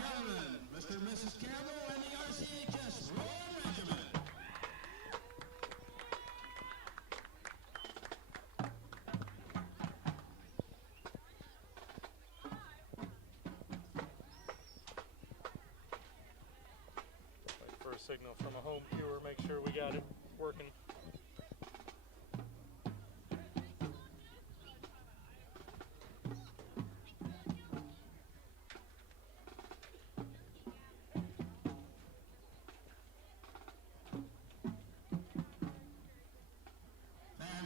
gentlemen, Mr. and Mrs. Campbell and the RCHS Royal Regiment. Wait for a signal from a home viewer, make sure we got it working.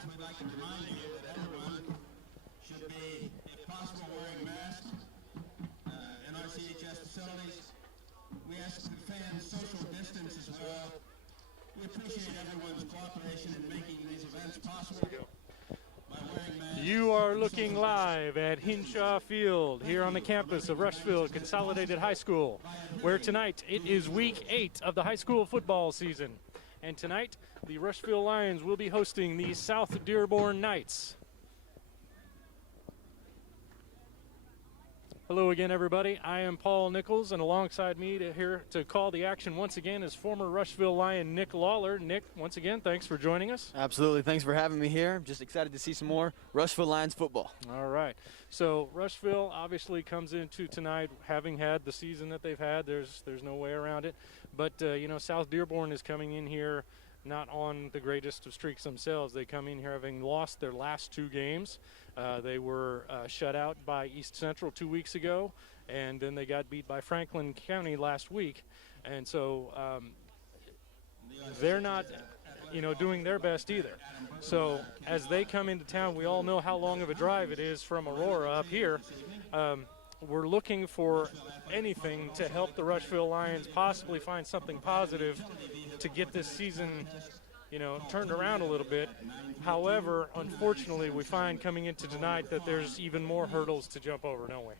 We'd like to remind you that everyone should be, if possible, wearing masks in our CHS facilities. We ask the fans social distance as well. We appreciate everyone's cooperation in making these events possible. By wearing masks. You are looking live at Hinshaw Field here on the campus of Rushville Consolidated High School, where tonight it is week 8 of the high school football season. And tonight, the Rushville Lions will be hosting the South Dearborn Knights. Hello again, everybody. I am Paul Nichols, and alongside me here to call the action once again is former Rushville Lion Nick Lawler. Nick, once again, thanks for joining us. Absolutely. Thanks for having me here. I'm just excited to see some more Rushville Lions football. All right. So Rushville obviously comes into tonight having had the season that they've had. There's no way around it. But, South Dearborn is coming in here not on the greatest of streaks themselves. They come in here having lost their last 2 games. They were shut out by East Central 2 weeks ago, and then they got beat by Franklin County last week. And so they're not, doing their best either. So as they come into town, we all know how long of a drive it is from Aurora up here. We're looking for anything to help the Rushville Lions possibly find something positive to get this season, turned around a little bit. However, unfortunately, we find coming into tonight that there's even more hurdles to jump over, don't we?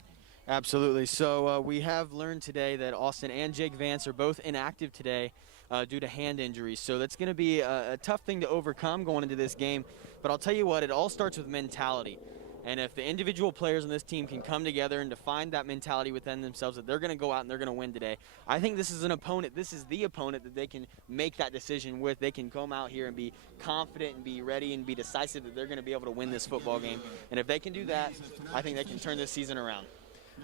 Absolutely. So we have learned today that Austin and Jake Vance are both inactive today due to hand injuries. So that's going to be a tough thing to overcome going into this game. But I'll tell you what, it all starts with mentality. And if the individual players on this team can come together and define that mentality within themselves that they're going to go out and they're going to win today, I think this is the opponent that they can make that decision with. They can come out here and be confident and be ready and be decisive that they're going to be able to win this football game. And if they can do that, I think they can turn this season around.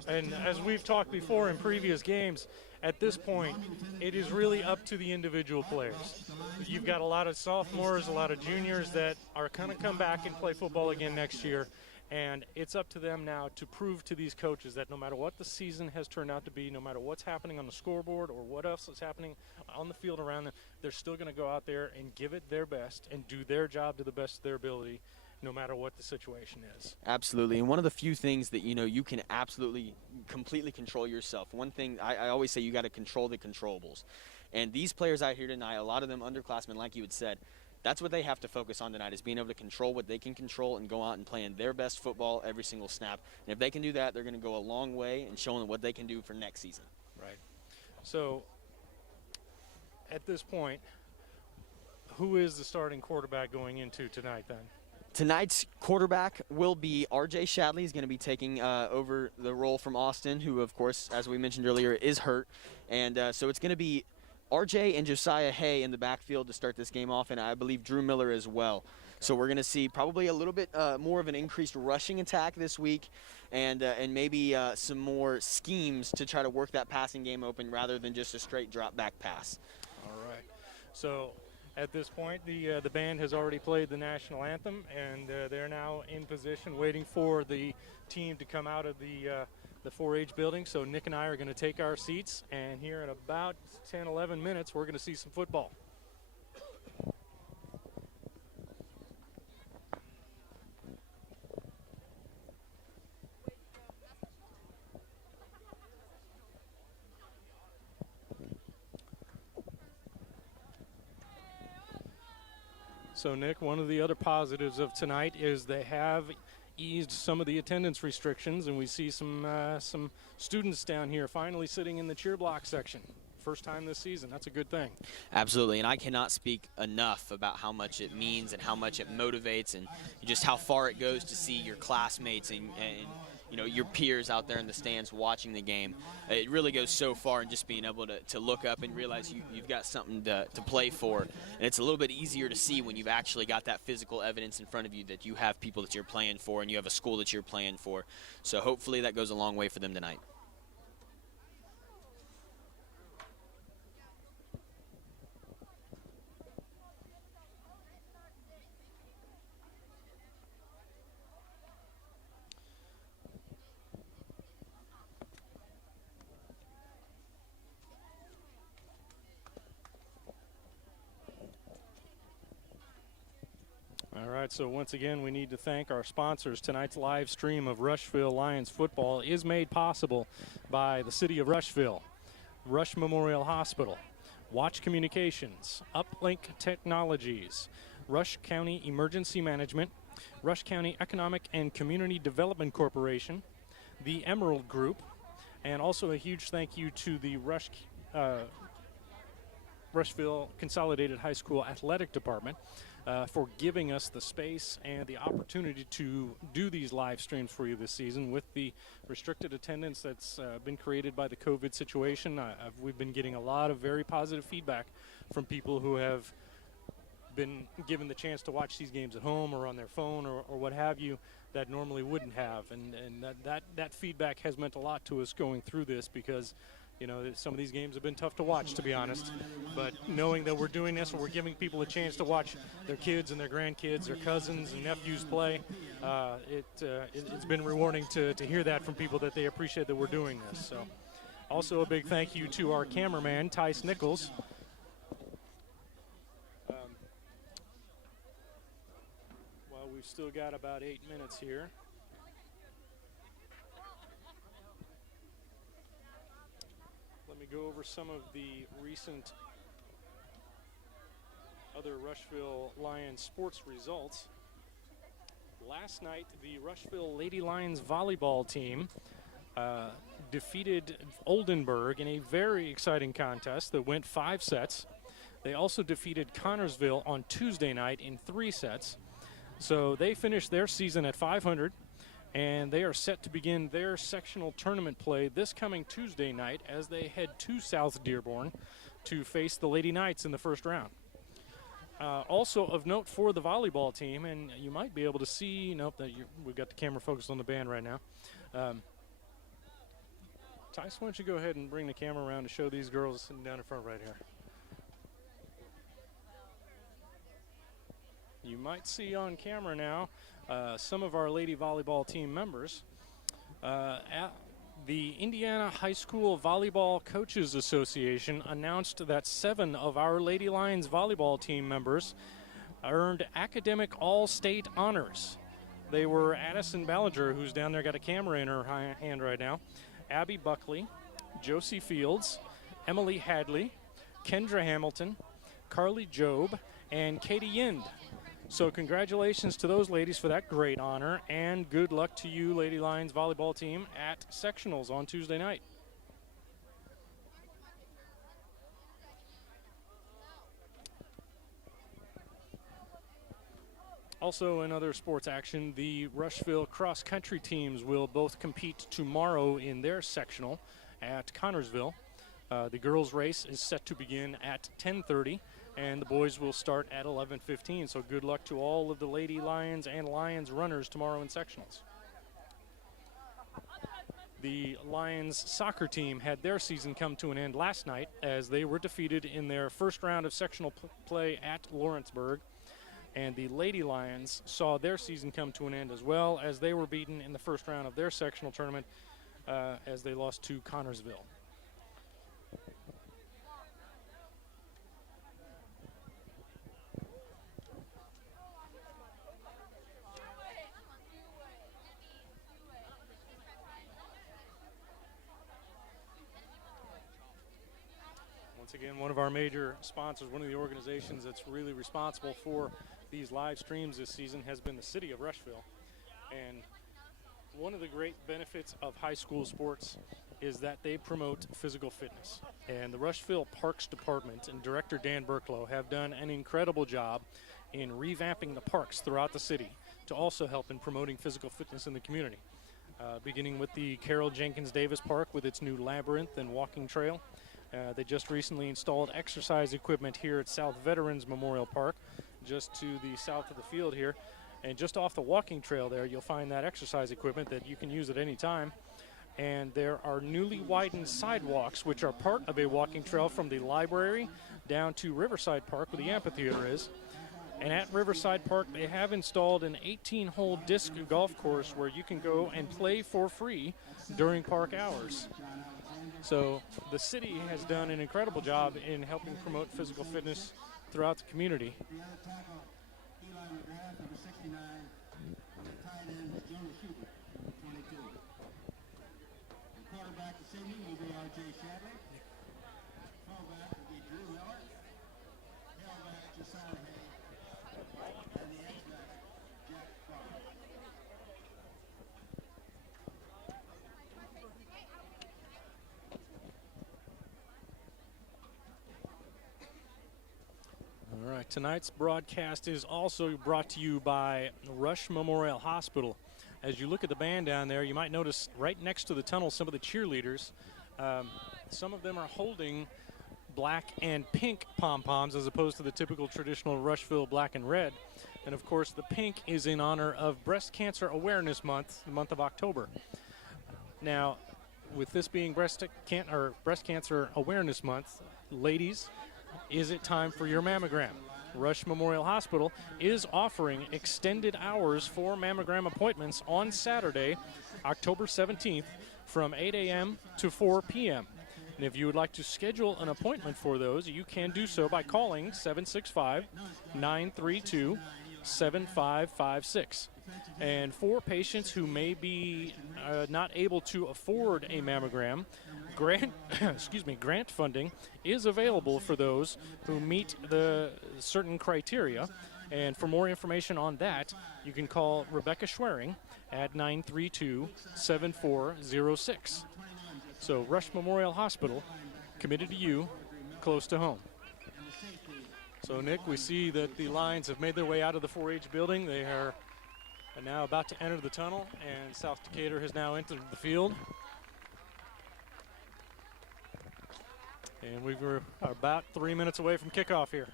And as we've talked before in previous games, at this point, it is really up to the individual players. You've got a lot of sophomores, a lot of juniors that are going to come back and play football again next year. And it's up to them now to prove to these coaches that no matter what the season has turned out to be, no matter what's happening on the scoreboard or what else is happening on the field around them, they're still going to go out there and give it their best and do their job to the best of their ability, no matter what the situation is. Absolutely. And one of the few things that, you can absolutely completely control yourself. One thing I always say, you got to control the controllables. And these players out here tonight, a lot of them underclassmen, like you had said, that's what they have to focus on tonight, is being able to control what they can control and go out and playing their best football every single snap. And if they can do that, they're going to go a long way in showing what they can do for next season. Right. So at this point, who is the starting quarterback going into tonight then? Tonight's quarterback will be R.J. Shadley. He's going to be taking over the role from Austin, who, of course, as we mentioned earlier, is hurt. And so it's going to be R.J. and Josiah Hay in the backfield to start this game off, and I believe Drew Miller as well. So we're going to see probably a little bit more of an increased rushing attack this week, and maybe some more schemes to try to work that passing game open rather than just a straight drop back pass. All right. So at this point, the band has already played the national anthem, and they're now in position waiting for the team to come out of the 4-H building. So Nick and I are going to take our seats, and here in about 10, 11 minutes, we're going to see some football. So, Nick, one of the other positives of tonight is they have eased some of the attendance restrictions, and we see some students down here finally sitting in the cheer block section. First time this season. That's a good thing. Absolutely, and I cannot speak enough about how much it means and how much it motivates and just how far it goes to see your classmates and your peers out there in the stands watching the game. It really goes so far in just being able to look up and realize you've got something to play for. And it's a little bit easier to see when you've actually got that physical evidence in front of you that you have people that you're playing for and you have a school that you're playing for. So hopefully that goes a long way for them tonight. All right, so once again, we need to thank our sponsors. Tonight's live stream of Rushville Lions football is made possible by the City of Rushville, Rush Memorial Hospital, Watch Communications, Uplink Technologies, Rush County Emergency Management, Rush County Economic and Community Development Corporation, the Emerald Group, and also a huge thank you to the Rushville Consolidated High School Athletic Department for giving us the space and the opportunity to do these live streams for you this season with the restricted attendance that's been created by the COVID situation. We've been getting a lot of very positive feedback from people who have been given the chance to watch these games at home or on their phone or what have you that normally wouldn't have. And that feedback has meant a lot to us going through this because some of these games have been tough to watch, to be honest. But knowing that we're doing this and we're giving people a chance to watch their kids and their grandkids, their cousins and nephews play, it's been rewarding to hear that from people that they appreciate that we're doing this. So, also a big thank you to our cameraman, Tice Nichols. Well, we've still got about 8 minutes here. Let me go over some of the recent other Rushville Lions sports results. Last night, the Rushville Lady Lions volleyball team defeated Oldenburg in a very exciting contest that went 5 sets. They also defeated Connorsville on Tuesday night in 3 sets. So they finished their season at 500. And they are set to begin their sectional tournament play this coming Tuesday night as they head to South Dearborn to face the Lady Knights in the first round. Also of note for the volleyball team, and you might be able to see, we've got the camera focused on the band right now. Tice, why don't you go ahead and bring the camera around to show these girls sitting down in front right here. You might see on camera now some of our lady volleyball team members. At the Indiana High School Volleyball Coaches Association announced that 7 of our Lady Lions volleyball team members earned academic all-state honors. They were Addison Ballinger, who's down there, got a camera in her hand right now, Abby Buckley, Josie Fields, Emily Hadley, Kendra Hamilton, Carly Job, and Katie Yind. So congratulations to those ladies for that great honor, and good luck to you, Lady Lions volleyball team, at sectionals on Tuesday night. Also in other sports action, the Rushville cross-country teams will both compete tomorrow in their sectional at Connorsville. The girls' race is set to begin at 10:30. And the boys will start at 11:15. So good luck to all of the Lady Lions and Lions runners tomorrow in sectionals. The Lions soccer team had their season come to an end last night as they were defeated in their first round of sectional play at Lawrenceburg. And the Lady Lions saw their season come to an end as well as they were beaten in the first round of their sectional tournament as they lost to Connorsville. Again, one of our major sponsors, one of the organizations that's really responsible for these live streams this season has been the City of Rushville. And one of the great benefits of high school sports is that they promote physical fitness. And the Rushville Parks Department and Director Dan Burklow have done an incredible job in revamping the parks throughout the city to also help in promoting physical fitness in the community. beginning with the Carroll Jenkins Davis Park with its new labyrinth and walking trail. They just recently installed exercise equipment here at South Veterans Memorial Park, just to the south of the field here. And just off the walking trail there, you'll find that exercise equipment that you can use at any time. And there are newly widened sidewalks, which are part of a walking trail from the library down to Riverside Park, where the amphitheater is. And at Riverside Park, they have installed an 18-hole disc golf course where you can go and play for free during park hours. So the city has done an incredible job in helping promote physical fitness throughout the community. All right, tonight's broadcast is also brought to you by Rush Memorial Hospital. As you look at the band down there, you might notice right next to the tunnel some of the cheerleaders. Some of them are holding black and pink pom-poms as opposed to the typical traditional Rushville black and red. And of course, the pink is in honor of Breast Cancer Awareness Month, the month of October. Now, with this being Breast Cancer Awareness Month, ladies, is it time for your mammogram? Rush Memorial Hospital is offering extended hours for mammogram appointments on Saturday, October 17th from 8 a.m. to 4 p.m. And if you would like to schedule an appointment for those, you can do so by calling 765-932-7556. And for patients who may be not able to afford a mammogram, grant funding is available for those who meet the certain criteria. And for more information on that, you can call Rebecca Schwering at 932-7406. So Rush Memorial Hospital, committed to you, close to home. So, Nick, we see that the Lions have made their way out of the 4-H building. They are now about to enter the tunnel, and South Decatur has now entered the field. And we were about 3 minutes away from kickoff here.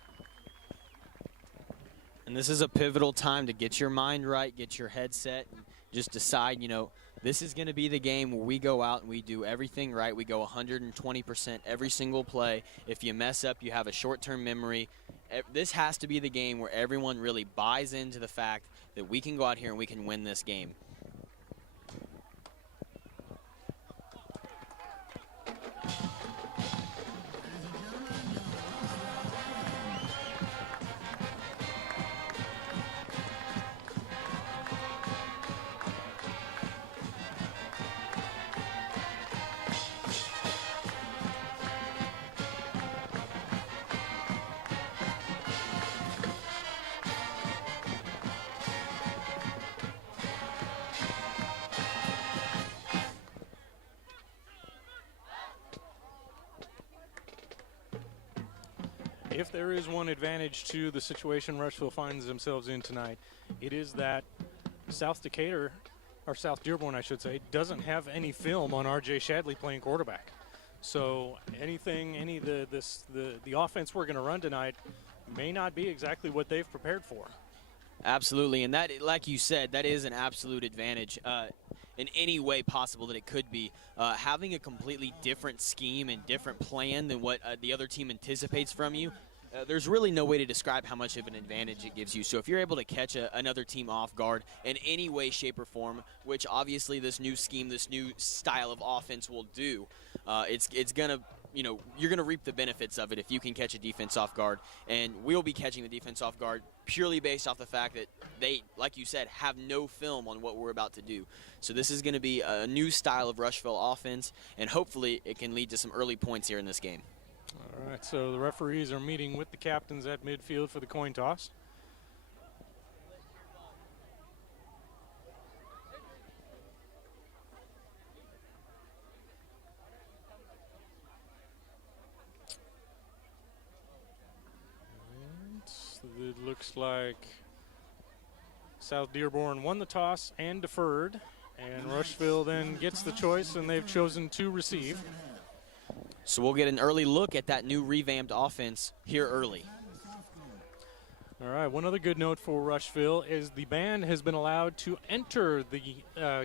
And this is a pivotal time to get your mind right, get your head set, and just decide, this is going to be the game where we go out and we do everything right. We go 120% every single play. If you mess up, you have a short-term memory. This has to be the game where everyone really buys into the fact that we can go out here and we can win this game. If there is one advantage to the situation Rushville finds themselves in tonight, it is that South Decatur, or South Dearborn, I should say, doesn't have any film on R.J. Shadley playing quarterback. So the offense we're going to run tonight may not be exactly what they've prepared for. Absolutely, and that, like you said, that is an absolute advantage in any way possible that it could be. Having a completely different scheme and different plan than what the other team anticipates from you, there's really no way to describe how much of an advantage it gives you. So if you're able to catch another team off guard in any way, shape, or form, which obviously this new scheme, this new style of offense will do, it's going to, you're going to reap the benefits of it if you can catch a defense off guard. And we'll be catching the defense off guard purely based off the fact that they, like you said, have no film on what we're about to do. So this is going to be a new style of Rushville offense, and hopefully it can lead to some early points here in this game. All right, so the referees are meeting with the captains at midfield for the coin toss. And it looks like South Dearborn won the toss and deferred. And Rushville then gets the choice, and they've chosen to receive. So we'll get an early look at that new revamped offense here early. All right, one other good note for Rushville is the band has been allowed to enter the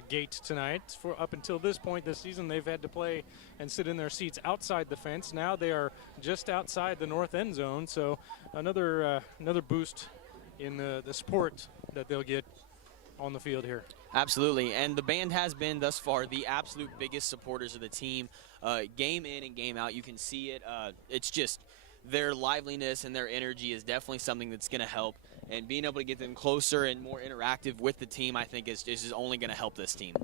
gate tonight. For up until this point this season, they've had to play and sit in their seats outside the fence. Now they are just outside the north end zone, so another boost in the support that they'll get on the field here. Absolutely, and the band has been thus far the absolute biggest supporters of the team. Game in and game out, you can see it. It's just their liveliness and their energy is definitely something that's going to help. And being able to get them closer and more interactive with the team, I think, is only going to help this team.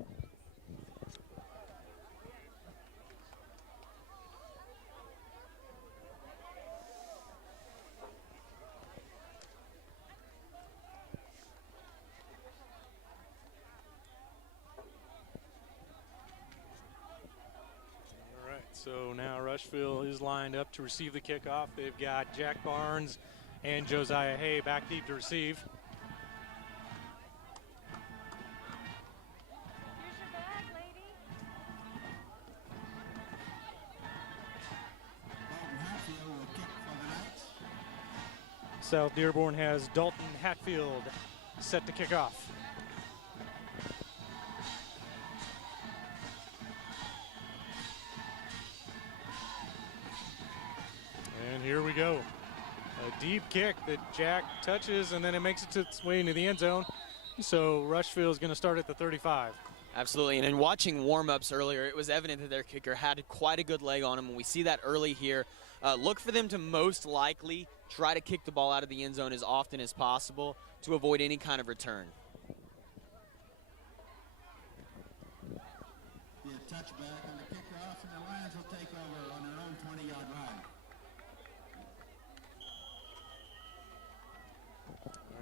So now Rushville is lined up to receive the kickoff. They've got Jack Barnes and Josiah Hay back deep to receive. Here's your bag, lady. South Dearborn has Dalton Hatfield set to kick off. And here we go. A deep kick that Jack touches, and then it makes its way into the end zone. So Rushville is going to start at the 35. Absolutely, and in watching warm-ups earlier, it was evident that their kicker had quite a good leg on him, and we see that early here. Look for them to most likely try to kick the ball out of the end zone as often as possible to avoid any kind of return. Be a touchback on the kickoff, and the Lions will take over on their own 20-yard line.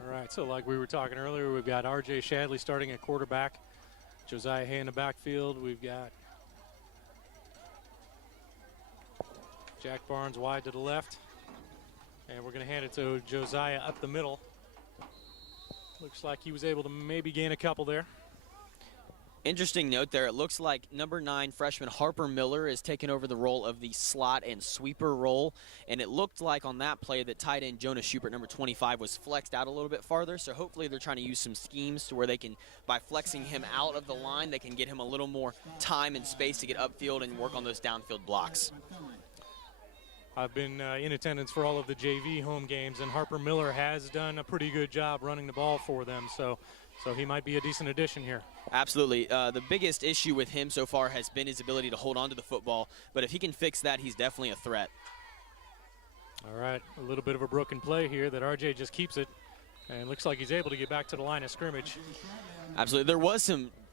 All right, so like we were talking earlier, we've got R.J. Shadley starting at quarterback, Josiah Hay in the backfield. We've got Jack Barnes wide to the left, and we're going to hand it to Josiah up the middle. Looks like he was able to maybe gain a couple there. Interesting note there. It looks like number 9 freshman Harper Miller is taking over the role of the slot and sweeper role. And it looked like on that play that tight end Jonah Schubert, number 25, was flexed out a little bit farther. So hopefully they're trying to use some schemes to where they can, by flexing him out of the line, they can get him a little more time and space to get upfield and work on those downfield blocks. I've been in attendance for all of the JV home games, and Harper Miller has done a pretty good job running the ball for them. So he might be a decent addition here. Absolutely. The biggest issue with him so far has been his ability to hold on to the football. But if he can fix that, he's definitely a threat. All right, a little bit of a broken play here that RJ just keeps it. And looks like he's able to get back to the line of scrimmage. Absolutely.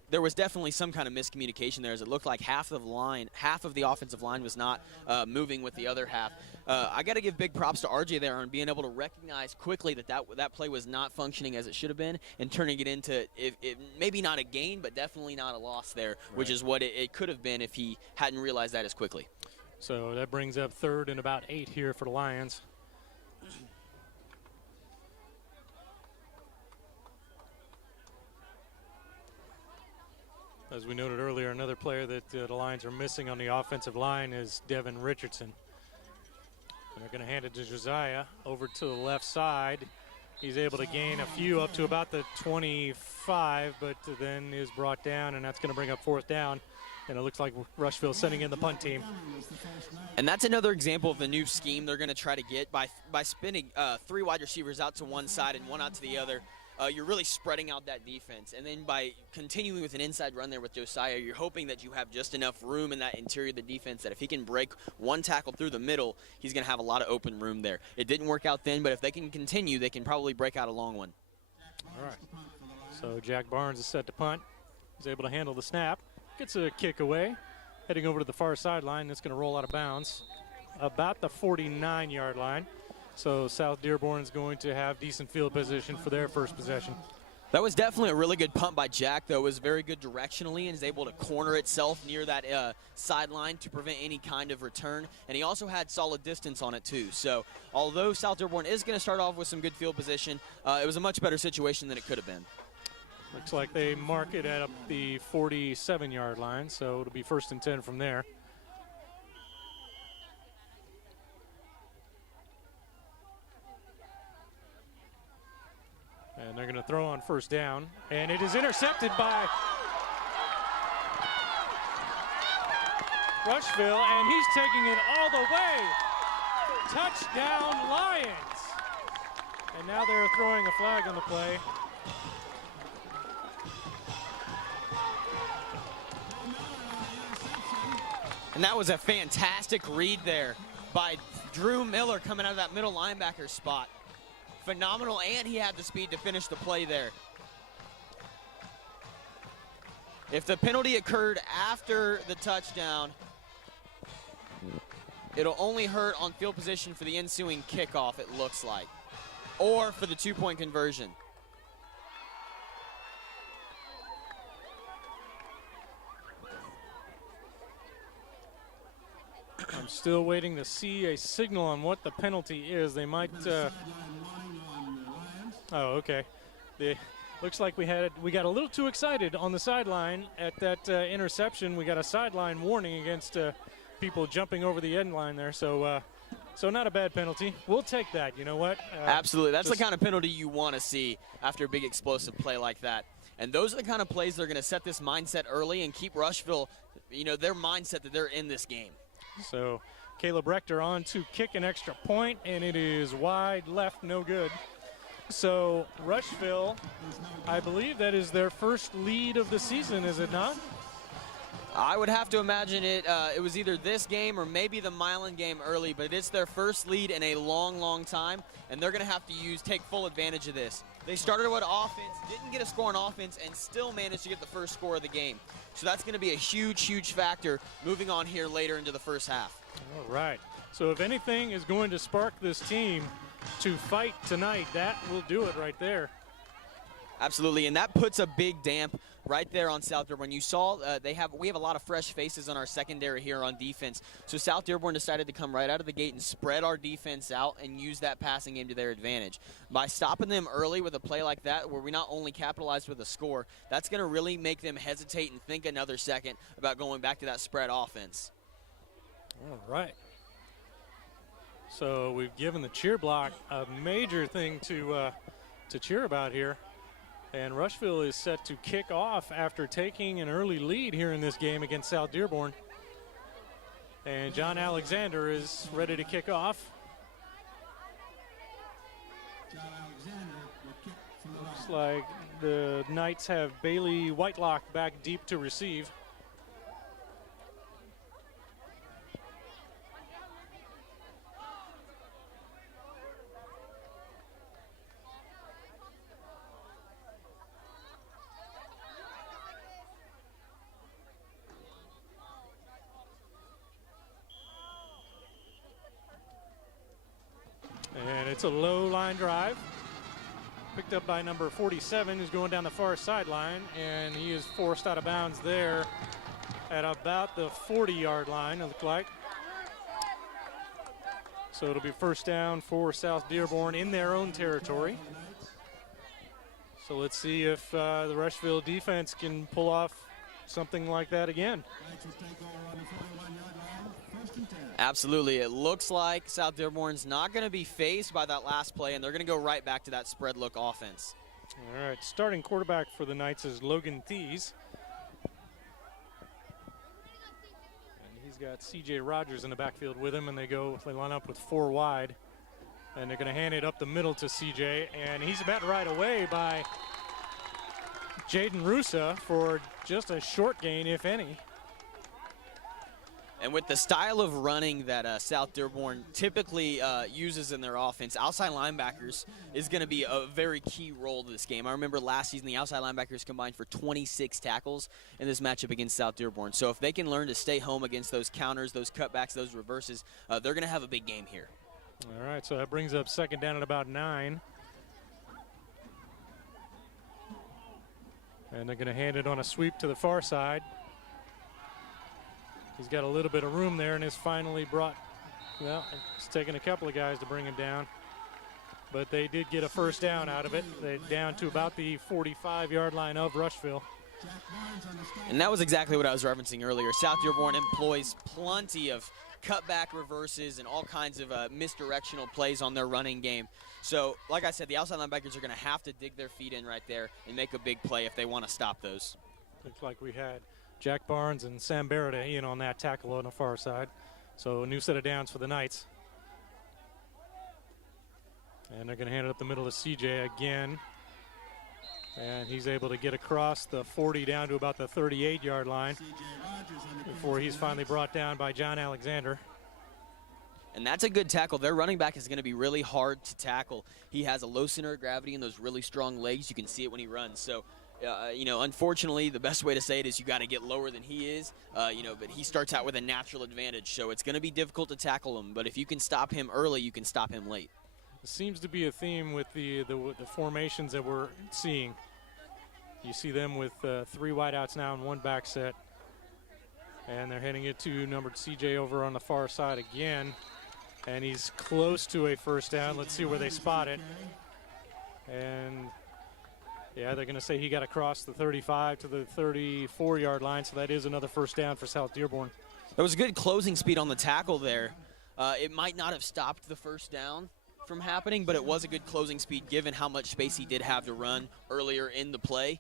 There was definitely some kind of miscommunication there, as it looked like half of the offensive line was not moving with the other half. I got to give big props to RJ there on being able to recognize quickly that play was not functioning as it should have been, and turning it into maybe not a gain, but definitely not a loss there, right, which is what it could have been if he hadn't realized that as quickly. So that brings up 3rd and about 8 here for the Lions. As we noted earlier, another player that the Lions are missing on the offensive line is Devin Richardson. And they're going to hand it to Josiah over to the left side. He's able to gain a few up to about the 25, but then is brought down, and that's going to bring up 4th down. And it looks like Rushville sending in the punt team. And that's another example of the new scheme they're going to try to get by spinning 3 wide receivers out to one side and one out to the other. You're really spreading out that defense. And then by continuing with an inside run there with Josiah, you're hoping that you have just enough room in that interior of the defense that if he can break one tackle through the middle, he's going to have a lot of open room there. It didn't work out then, but if they can continue, they can probably break out a long one. All right. So Jack Barnes is set to punt. He's able to handle the snap. Gets a kick away. Heading over to the far sideline. That's going to roll out of bounds about the 49-yard line. So South Dearborn is going to have decent field position for their first possession. That was definitely a really good punt by Jack, though. It was very good directionally and is able to corner itself near that sideline to prevent any kind of return. And he also had solid distance on it, too. So although South Dearborn is going to start off with some good field position, it was a much better situation than it could have been. Looks like they mark it at up the 47-yard line, so it'll be 1st and 10 from there. And they're going to throw on 1st down, and it is intercepted by Rushville, and he's taking it all the way. Touchdown, Lions. And now they're throwing a flag on the play. And that was a fantastic read there by Drew Miller coming out of that middle linebacker spot. Phenomenal, and he had the speed to finish the play there. If the penalty occurred after the touchdown, it'll only hurt on field position for the ensuing kickoff, it looks like, or for the 2-point conversion. I'm still waiting to see a signal on what the penalty is. They might. Oh, okay. Looks like we got a little too excited on the sideline at that interception. We got a sideline warning against people jumping over the end line there. So not a bad penalty. We'll take that. You know what? Absolutely. That's the kind of penalty you want to see after a big explosive play like that. And those are the kind of plays that are going to set this mindset early and keep Rushville, their mindset that they're in this game. So Caleb Rector on to kick an extra point, and it is wide left, no good. So Rushville, I believe that is their first lead of the season, is it not? I would have to imagine it was either this game or maybe the Milan game early, but it's their first lead in a long, long time, and they're going to have to take full advantage of this. They started with offense, didn't get a score on offense, and still managed to get the first score of the game. So that's going to be a huge, huge factor moving on here later into the first half. All right. So if anything is going to spark this team to fight tonight, that will do it right there. Absolutely, and that puts a big damp right there on South Dearborn. You saw we have a lot of fresh faces on our secondary here on defense. So South Dearborn decided to come right out of the gate and spread our defense out and use that passing game to their advantage. By stopping them early with a play like that, where we not only capitalized with a score, that's going to really make them hesitate and think another second about going back to that spread offense. All right. So we've given the cheer block a major thing to cheer about here. And Rushville is set to kick off after taking an early lead here in this game against South Dearborn. And John Alexander is ready to kick off. Looks like the Knights have Bailey Whitelock back deep to receive. And it's a low line drive. Picked up by number 47, who's going down the far sideline, and he is forced out of bounds there at about the 40-yard line, it looked like. So it'll be 1st down for South Dearborn in their own territory. So let's see if the Rushville defense can pull off something like that again. Absolutely. It looks like South Dearborn's not going to be phased by that last play, and they're going to go right back to that spread look offense. All right, starting quarterback for the Knights is Logan Thies. And he's got C.J. Rogers in the backfield with him, and they line up with 4 wide. And they're going to hand it up the middle to C.J., and he's met right away by Jaden Rusa for just a short gain, if any. And with the style of running that South Dearborn typically uses in their offense, outside linebackers is going to be a very key role to this game. I remember last season the outside linebackers combined for 26 tackles in this matchup against South Dearborn. So if they can learn to stay home against those counters, those cutbacks, those reverses, they're going to have a big game here. All right, so that brings up 2nd down at about 9. And they're going to hand it on a sweep to the far side. He's got a little bit of room there and is finally brought, well, it's taken a couple of guys to bring him down. but they did get a first down out of it. They're down to about the 45-yard line of Rushville. And that was exactly what I was referencing earlier. South Dearborn employs plenty of cutback reverses and all kinds of misdirectional plays on their running game. So, like I said, the outside linebackers are going to have to dig their feet in right there and make a big play if they want to stop those. Looks like we had Jack Barnes and Sam Barrett in on that tackle on the far side. So a new set of downs for the Knights. And they're going to hand it up the middle to CJ again. And he's able to get across the 40 down to about the 38-yard line before he's finally brought down by John Alexander. And that's a good tackle. Their running back is going to be really hard to tackle. He has a low center of gravity and those really strong legs. You can see it when he runs. So, unfortunately, the best way to say it is you got to get lower than he is, but he starts out with a natural advantage. So it's going to be difficult to tackle him. But if you can stop him early, you can stop him late. It seems to be a theme with the formations that we're seeing. You see them with 3 wideouts now and 1 back set. And they're heading it to numbered CJ over on the far side again. And he's close to a first down. Let's see where they spot it. And, yeah, they're going to say he got across the 35 to the 34-yard line, so that is another first down for South Dearborn. There was a good closing speed on the tackle there. It might not have stopped the first down from happening, but it was a good closing speed given how much space he did have to run earlier in the play.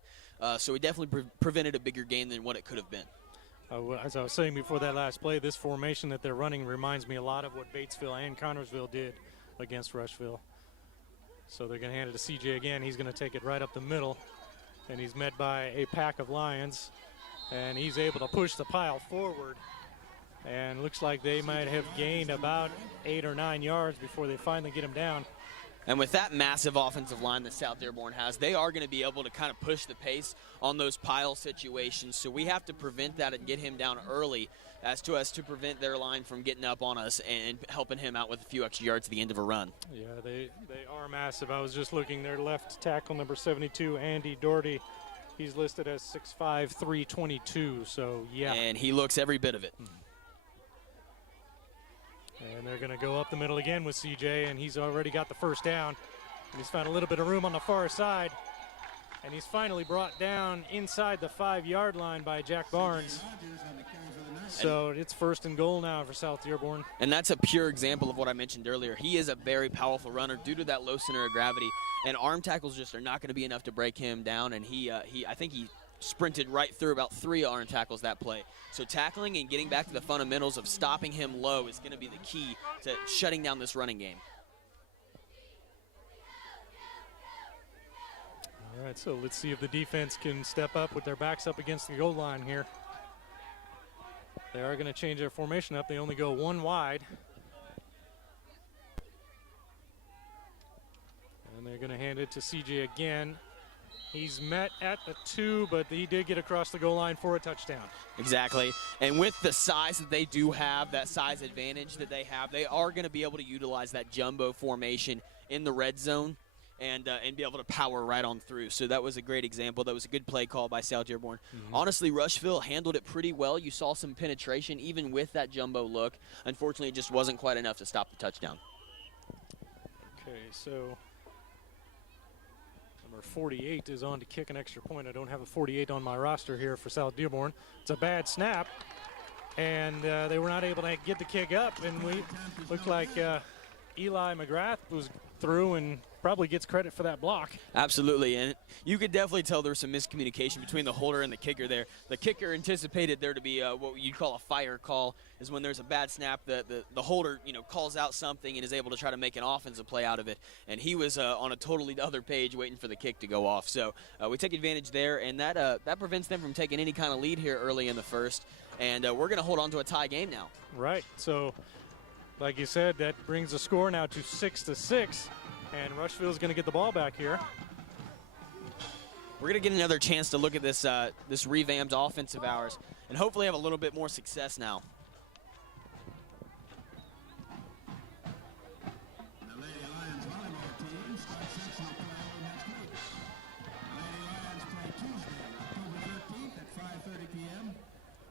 So it definitely prevented a bigger gain than what it could have been. As I was saying before that last play, this formation that they're running reminds me a lot of what Batesville and Connorsville did against Rushville. So they're going to hand it to CJ again. He's going to take it right up the middle, and he's met by a pack of Lions, and he's able to push the pile forward. And looks like they might have gained about 8 or 9 yards before they finally get him down. And with that massive offensive line that South Dearborn has, they are going to be able to kind of push the pace on those pile situations. So we have to prevent that and get him down early as to prevent their line from getting up on us and helping him out with a few extra yards at the end of a run. Yeah, they are massive. I was just looking, their left tackle, number 72, Andy Doherty. He's listed as 6'5", 322, so yeah. And he looks every bit of it. And they're going to go up the middle again with CJ, and he's already got the first down. And he's found a little bit of room on the far side. And he's finally brought down inside the 5-yard line by Jack Barnes. So it's 1st and goal now for South Dearborn. And that's a pure example of what I mentioned earlier. He is a very powerful runner due to that low center of gravity. And arm tackles just are not going to be enough to break him down. And I think he sprinted right through about 3 arm tackles that play. So tackling and getting back to the fundamentals of stopping him low is going to be the key to shutting down this running game. All right, so let's see if the defense can step up with their backs up against the goal line here. They are going to change their formation up. They only go 1 wide. And they're going to hand it to CJ again. He's met at the 2, but he did get across the goal line for a touchdown. Exactly. And with the size that they do have, that size advantage that they have, they are going to be able to utilize that jumbo formation in the red zone and be able to power right on through. So that was a great example. That was a good play call by South Dearborn. Honestly, Rushville handled it pretty well. You saw some penetration even with that jumbo look. Unfortunately, it just wasn't quite enough to stop the touchdown. Okay, so number 48 is on to kick an extra point. I don't have a 48 on my roster here for South Dearborn. It's a bad snap, and they were not able to get the kick up, and we looked like Eli McGrath was through and probably gets credit for that block. Absolutely, and you could definitely tell there was some miscommunication between the holder and the kicker there. The kicker anticipated there to be what you'd call a fire call, is when there's a bad snap, the holder calls out something and is able to try to make an offensive play out of it, and he was on a totally other page waiting for the kick to go off. So we take advantage there, and that prevents them from taking any kind of lead here early in the first, and we're going to hold on to a tie game now. Right, so like you said, that brings the score now to 6-6. And Rushville's going to get the ball back here. We're going to get another chance to look at this this revamped offense of ours and hopefully have a little bit more success now. The Lady Lions volleyball team starts sectional play next week. The Lady Lions play Tuesday, October 13th at 5:30 p.m.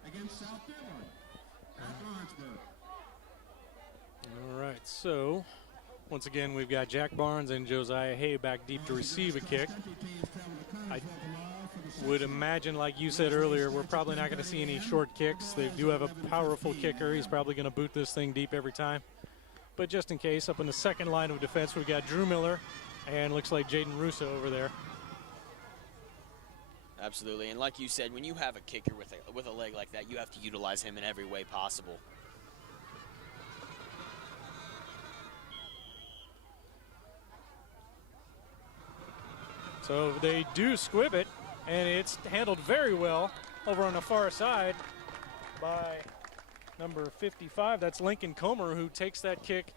against South Dearborn at Lawrenceburg. All right, so Once again, we've got Jack Barnes and Josiah Hay back deep to receive a kick. I would imagine, like you said earlier, we're probably not going to see any short kicks. They do have a powerful kicker. He's probably going to boot this thing deep every time. But just in case, up in the second line of defense, we've got Drew Miller and looks like Jaden Russo over there. Absolutely, and like you said, when you have a kicker with a leg like that, you have to utilize him in every way possible. So they do squib it, and it's handled very well over on the far side by number 55. That's Lincoln Comer, who takes that kick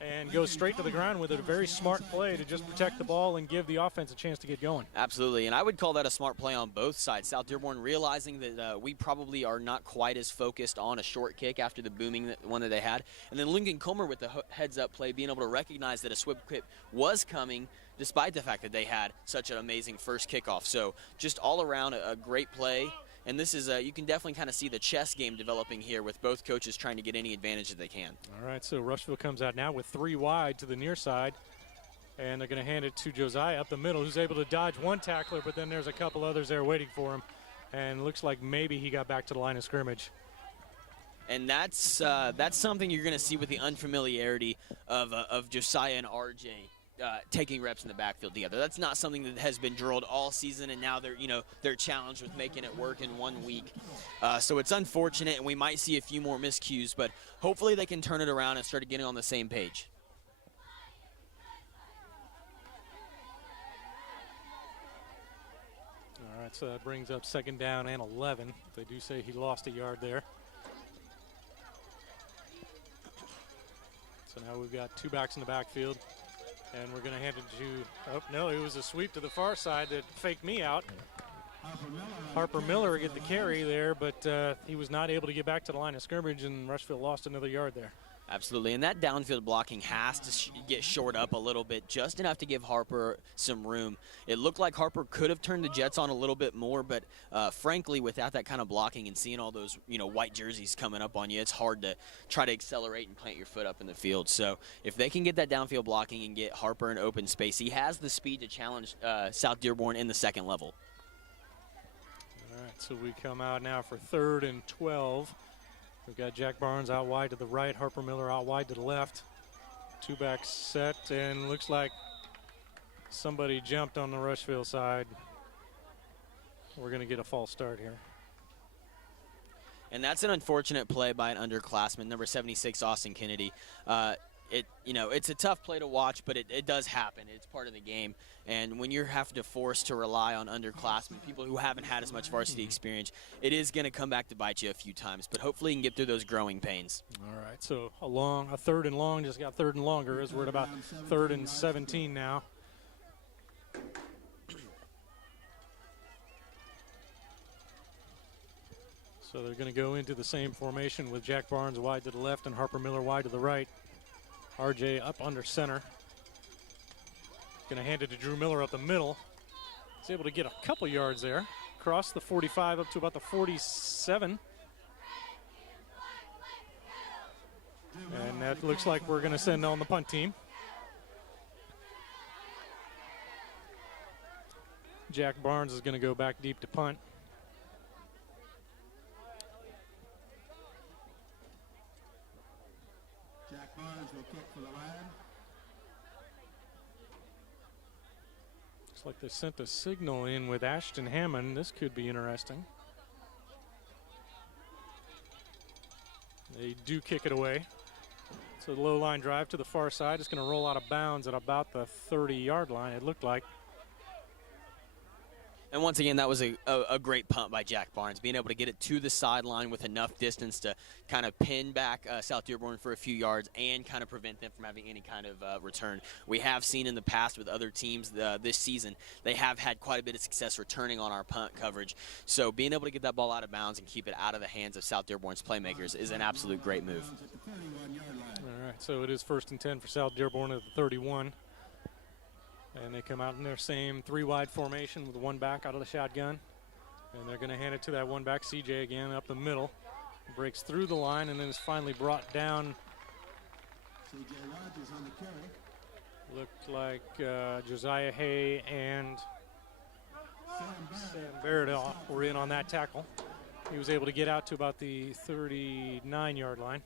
and goes straight to the ground with it. A very smart play to just protect the ball and give the offense a chance to get going. Absolutely, and I would call that a smart play on both sides. South Dearborn realizing that we probably are not quite as focused on a short kick after the booming one that they had. And then Lincoln Comer with the heads-up play, being able to recognize that a swift kick was coming despite the fact that they had such an amazing first kickoff. So just all around a great play. And this is, you can definitely kind of see the chess game developing here with both coaches trying to get any advantage that they can. All right, so Rushville comes out now with 3 wide to the near side. And they're going to hand it to Josiah up the middle, who's able to dodge one tackler, but then there's a couple others there waiting for him. And looks like maybe he got back to the line of scrimmage. And that's something you're going to see with the unfamiliarity of Josiah and RJ. Taking reps in the backfield together. That's not something that has been drilled all season, and now they're challenged with making it work in 1 week. So it's unfortunate, and we might see a few more miscues, but hopefully they can turn it around and start getting on the same page. All right, so that brings up 2nd down and 11. They do say he lost a yard there. So now we've got 2 backs in the backfield. And we're going to hand it to, oh, no, it was a sweep to the far side that faked me out. Harper Miller get the carry there, but he was not able to get back to the line of scrimmage, and Rushville lost another yard there. Absolutely, and that downfield blocking has to get shored up a little bit, just enough to give Harper some room. It looked like Harper could have turned the Jets on a little bit more, but frankly, without that kind of blocking and seeing all those white jerseys coming up on you, it's hard to try to accelerate and plant your foot up in the field. So if they can get that downfield blocking and get Harper in open space, he has the speed to challenge South Dearborn in the second level. All right, so we come out now for 3rd and 12. We've got Jack Barnes out wide to the right, Harper Miller out wide to the left. 2 backs set, and looks like somebody jumped on the Rushville side. We're going to get a false start here. And that's an unfortunate play by an underclassman, number 76, Austin Kennedy. It's a tough play to watch, but it does happen. It's part of the game. And when you're having to force to rely on underclassmen, people who haven't had as much varsity experience, it is going to come back to bite you a few times. But hopefully you can get through those growing pains. All right, so a 3rd and long, just got 3rd and longer as we're at about 3rd and 17 now. So they're going to go into the same formation with Jack Barnes wide to the left and Harper Miller wide to the right. RJ up under center. Going to hand it to Drew Miller up the middle. He's able to get a couple yards there. Across the 45 up to about the 47. And that looks like we're going to send on the punt team. Jack Barnes is going to go back deep to punt. Jack Barnes will kick for the lad. Looks like they sent a signal in with Ashton Hammond. This could be interesting. They do kick it away. So the low line drive to the far side. It's going to roll out of bounds at about the 30-yard line, it looked like. And once again, that was a great punt by Jack Barnes, being able to get it to the sideline with enough distance to kind of pin back South Dearborn for a few yards and kind of prevent them from having any kind of return. We have seen in the past with other teams this season, they have had quite a bit of success returning on our punt coverage. So being able to get that ball out of bounds and keep it out of the hands of South Dearborn's playmakers is an absolute great move. All right, so it is 1st and 10 for South Dearborn at the 31. And they come out in their same 3-wide formation with 1 back out of the shotgun. And they're going to hand it to that 1 back, CJ, again up the middle. Breaks through the line and then is finally brought down. CJ Rogers on the carry. Looked like Josiah Hay and Sam Barrett were in on that tackle. He was able to get out to about the 39-yard line.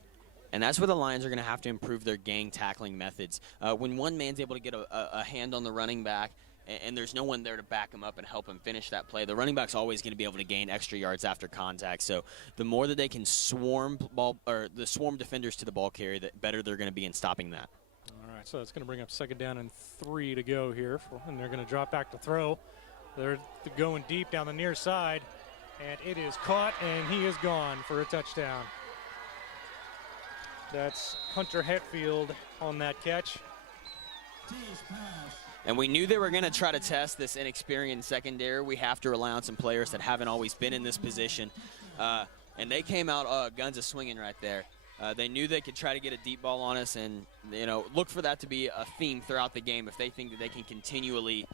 And that's where the Lions are going to have to improve their gang tackling methods. When one man's able to get a hand on the running back and there's no one there to back him up and help him finish that play, the running back's always going to be able to gain extra yards after contact. So the more that they can swarm defenders to the ball carrier, the better they're going to be in stopping that. All right, so that's going to bring up 2nd down and 3 to go here, and they're going to drop back to throw. They're going deep down the near side, and it is caught, and he is gone for a touchdown. That's Hunter Hetfield on that catch. And we knew they were going to try to test this inexperienced secondary. We have to rely on some players that haven't always been in this position. And they came out guns a-swinging right there. They knew they could try to get a deep ball on us and, look for that to be a theme throughout the game. If they think that they can continually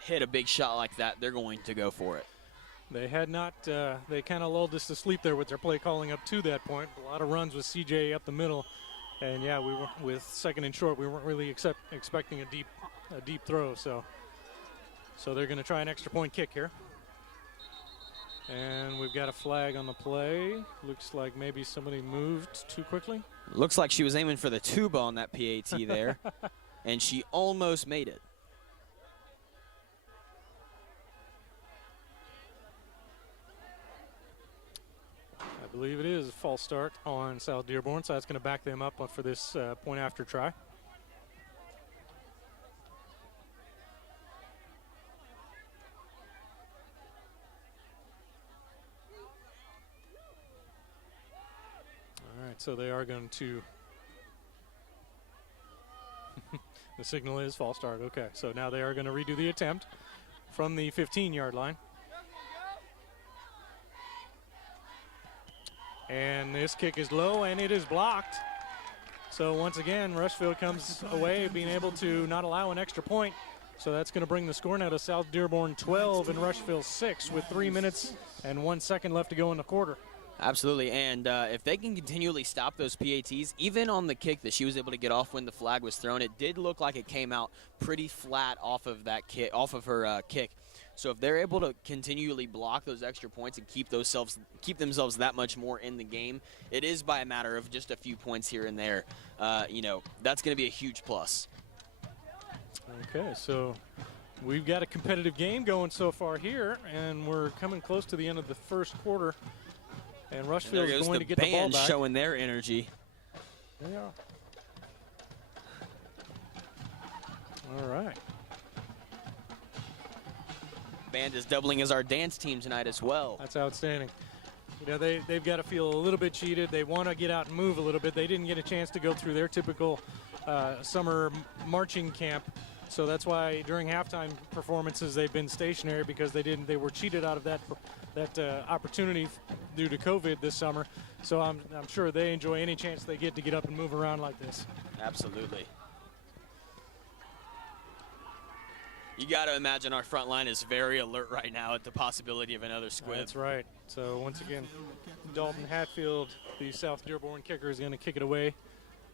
hit a big shot like that, they're going to go for it. They had not, they kind of lulled us to sleep there with their play calling up to that point. A lot of runs with CJ up the middle. And, yeah, we were with 2nd and short. We weren't really expecting a deep throw. So they're going to try an extra point kick here. And we've got a flag on the play. Looks like maybe somebody moved too quickly. Looks like she was aiming for the tuba on that PAT there. And she almost made it. I believe it is a false start on South Dearborn, so that's going to back them up for this point after try. All right, so they are going to the signal is false start. Okay, so now they are going to redo the attempt from the 15-yard line. And this kick is low, and it is blocked. So once again, Rushville comes away being able to not allow an extra point. So that's going to bring the score now to South Dearborn 12 and Rushville 6 with 3 minutes and 1 second left to go in the quarter. Absolutely, and if they can continually stop those PATs, even on the kick that she was able to get off when the flag was thrown, it did look like it came out pretty flat off of that kick, off of her kick. So if they're able to continually block those extra points and keep themselves that much more in the game, it is by a matter of just a few points here and there. That's going to be a huge plus. Okay, so we've got a competitive game going so far here, and we're coming close to the end of the first quarter. And Rushville is going to get the ball back. Showing their energy. They are. All right. Band is doubling as our dance team tonight as well. That's outstanding. They've got to feel a little bit cheated. They want to get out and move a little bit. They didn't get a chance to go through their typical summer marching camp. So that's why during halftime performances they've been stationary, because they were cheated out of that opportunity due to COVID this summer. So I'm sure they enjoy any chance they get to get up and move around like this. Absolutely. You got to imagine our front line is very alert right now at the possibility of another squib. That's right. So once again, Dalton Hatfield, the South Dearborn kicker, is going to kick it away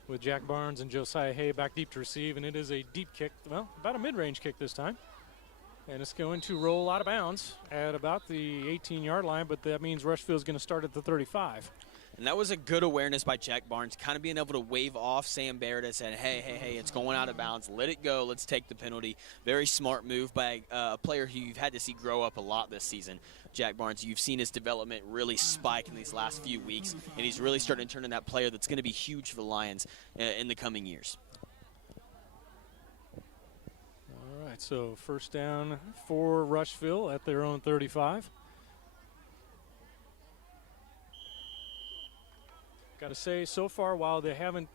with Jack Barnes and Josiah Hay back deep to receive, and it is a deep kick, well, about a mid-range kick this time. And it's going to roll out of bounds at about the 18-yard line, but that means Rushville is going to start at the 35. And that was a good awareness by Jack Barnes, kind of being able to wave off Sam Barrett and said, hey, it's going out of bounds. Let it go. Let's take the penalty. Very smart move by a player who you've had to see grow up a lot this season. Jack Barnes, you've seen his development really spike in these last few weeks, and he's really starting to turn into that player that's going to be huge for the Lions in the coming years. All right, so first down for Rushville at their own 35. Got to say, so far, while they haven't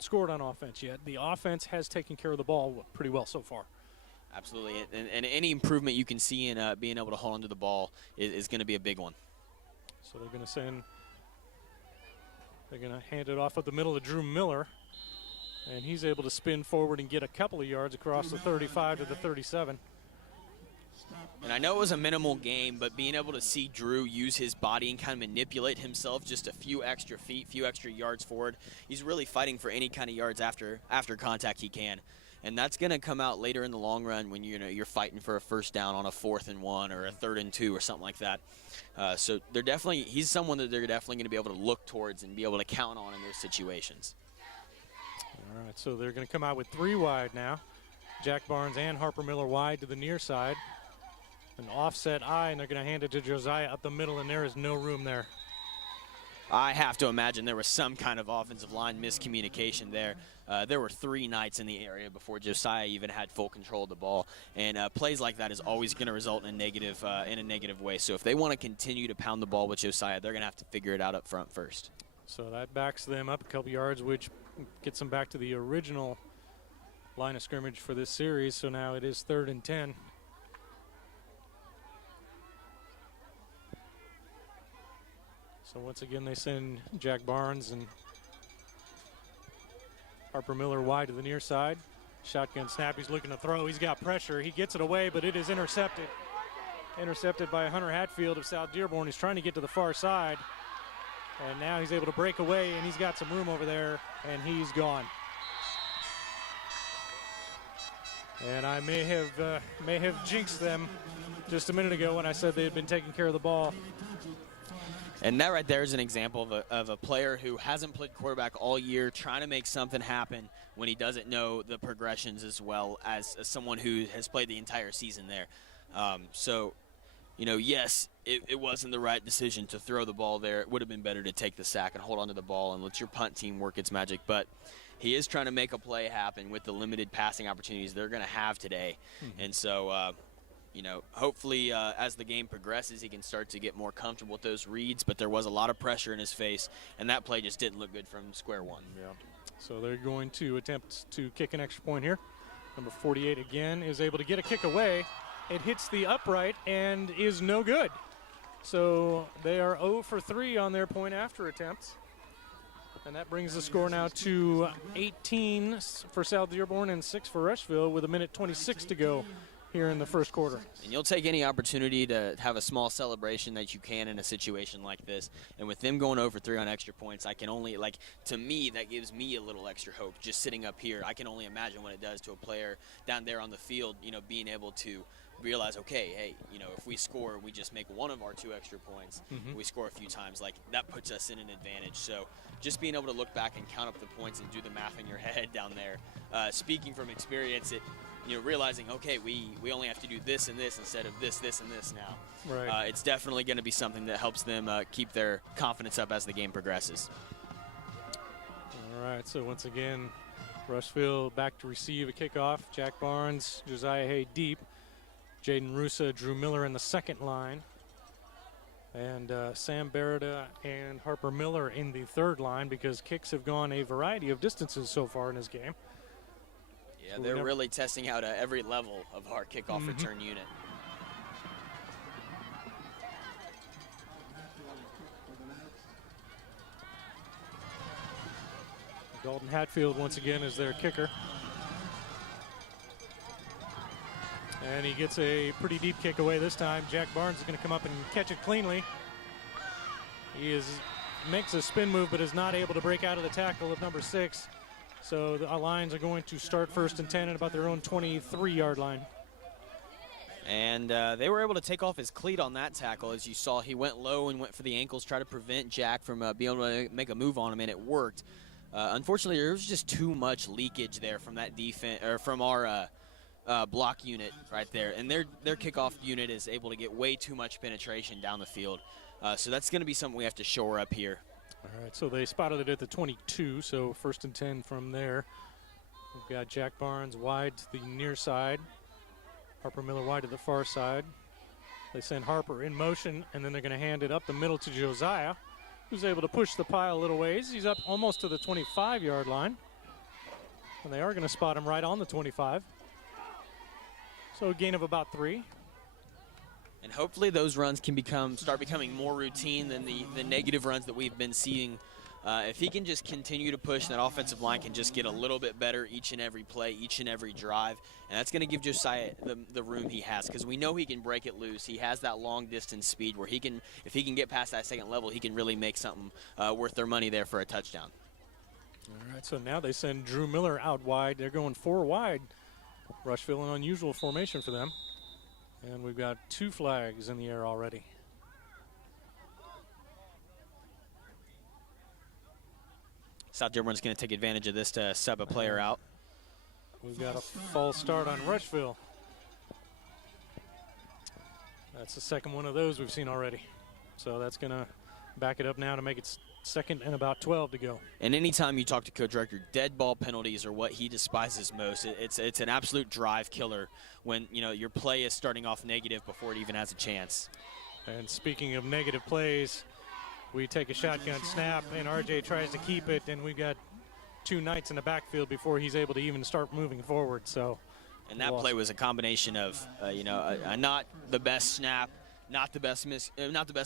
scored on offense yet, the offense has taken care of the ball pretty well so far. Absolutely, and any improvement you can see in being able to hold onto the ball is going to be a big one. So they're going to hand it off up the middle to Drew Miller, and he's able to spin forward and get a couple of yards across the 35 to the 37. And I know it was a minimal game, but being able to see Drew use his body and kind of manipulate himself just a few extra feet, few extra yards forward, he's really fighting for any kind of yards after contact he can. And that's going to come out later in the long run when you're fighting for a first down on a 4th and 1 or a 3rd and 2 or something like that. So he's someone that they're definitely going to be able to look towards and be able to count on in those situations. All right, so they're going to come out with 3 wide now. Jack Barnes and Harper Miller wide to the near side. An offset eye, and they're going to hand it to Josiah up the middle, and there is no room there. I have to imagine there was some kind of offensive line miscommunication there. There were 3 nights in the area before Josiah even had full control of the ball, and plays like that is always going to result in a negative way. So if they want to continue to pound the ball with Josiah, they're going to have to figure it out up front first. So that backs them up a couple yards, which gets them back to the original line of scrimmage for this series. So now it is 3rd and 10. So once again, they send Jack Barnes and Harper Miller wide to the near side. Shotgun snap, he's looking to throw. He's got pressure. He gets it away, but it is intercepted. Intercepted by Hunter Hatfield of South Dearborn. He's trying to get to the far side. And now he's able to break away, and he's got some room over there, and he's gone. And I may have jinxed them just a minute ago when I said they had been taking care of the ball. And that right there is an example of a player who hasn't played quarterback all year, trying to make something happen when he doesn't know the progressions as well as someone who has played the entire season there. Yes, it wasn't the right decision to throw the ball there. It would have been better to take the sack and hold on to the ball and let your punt team work its magic. But he is trying to make a play happen with the limited passing opportunities they're going to have today. Mm-hmm. And so hopefully as the game progresses, he can start to get more comfortable with those reads, but there was a lot of pressure in his face, and that play just didn't look good from square one. Yeah. So they're going to attempt to kick an extra point here. Number 48 again is able to get a kick away. It hits the upright and is no good. So they are 0 for 3 on their point after attempts. And that brings the score now to 18 for South Dearborn and 6 for Rushville with 1:26 to go here in the first quarter. And you'll take any opportunity to have a small celebration that you can in a situation like this. And with them going over 3 on extra points, I can only, to me, that gives me a little extra hope. Just sitting up here, I can only imagine what it does to a player down there on the field, being able to realize, okay, hey, if we score, we just make one of our 2 extra points. Mm-hmm. We score a few times, that puts us in an advantage. So just being able to look back and count up the points and do the math in your head down there, speaking from experience, realizing, okay, we only have to do this and this instead of this and this now. Right. It's definitely going to be something that helps them keep their confidence up as the game progresses. All right, so once again, Rushville back to receive a kickoff. Jack Barnes, Josiah Hay deep. Jaden Rusa, Drew Miller in the second line. And Sam Beretta and Harper Miller in the third line because kicks have gone a variety of distances so far in this game. Yeah, so they're really testing out every level of our kickoff return unit. Dalton Hatfield once again is their kicker. And he gets a pretty deep kick away this time. Jack Barnes is going to come up and catch it cleanly. He makes a spin move but is not able to break out of the tackle of number 6. So the Lions are going to start 1st and 10 at about their own 23-yard line. And they were able to take off his cleat on that tackle. As you saw, he went low and went for the ankles, try to prevent Jack from being able to make a move on him, and it worked. Unfortunately, there was just too much leakage there from that defense, or from our block unit right there. And their kickoff unit is able to get way too much penetration down the field. So that's going to be something we have to shore up here. All right, so they spotted it at the 22, so 1st and 10 from there. We've got Jack Barnes wide to the near side. Harper Miller wide to the far side. They send Harper in motion, and then they're going to hand it up the middle to Josiah, who's able to push the pile a little ways. He's up almost to the 25-yard line. And they are going to spot him right on the 25. So a gain of about 3. And hopefully those runs can start becoming more routine than the negative runs that we've been seeing If he can just continue to push, that offensive line can just get a little bit better each and every play, each and every drive, and that's going to give Josiah the room he has, because we know he can break it loose. He has that long-distance speed where he can, if he can get past that second level, he can really make something worth their money there for a touchdown. All right, so now they send Drew Miller out wide. They're going 4 wide. Rushville, an unusual formation for them. And we've got 2 flags in the air already. South Dearborn's going to take advantage of this to sub a player out. We've got a false start on Rushville. That's the second one of those we've seen already. So that's going to back it up now to make it second and about 12 to go. And anytime you talk to Coach Rector, dead ball penalties are what he despises most. It's an absolute drive killer when, you know, your play is starting off negative before it even has a chance. And speaking of negative plays, we take a shotgun snap, and RJ tries to keep it, and we've got 2 Knights in the backfield before he's able to even start moving forward. So, and that play was a combination of, not the best snap, not the best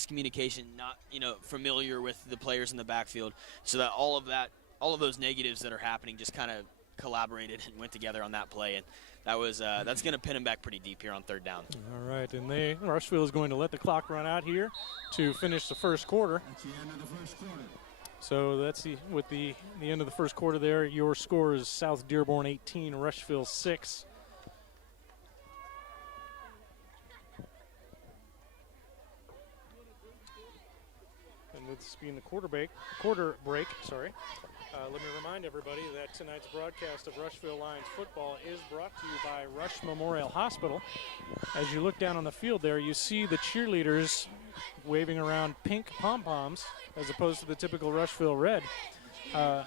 communication, not familiar with the players in the backfield. So that all of those negatives that are happening just kind of collaborated and went together on that play, and that was that's going to pin him back pretty deep here on 3rd down. All right, and Rushville is going to let the clock run out here to finish the first quarter. That's the end of the first quarter. So that's the end of the first quarter there. Your score is South Dearborn 18, Rushville 6. And with this being the quarter break, let me remind everybody that tonight's broadcast of Rushville Lions football is brought to you by Rush Memorial Hospital. As you look down on the field there, you see the cheerleaders waving around pink pom-poms as opposed to the typical Rushville red. Of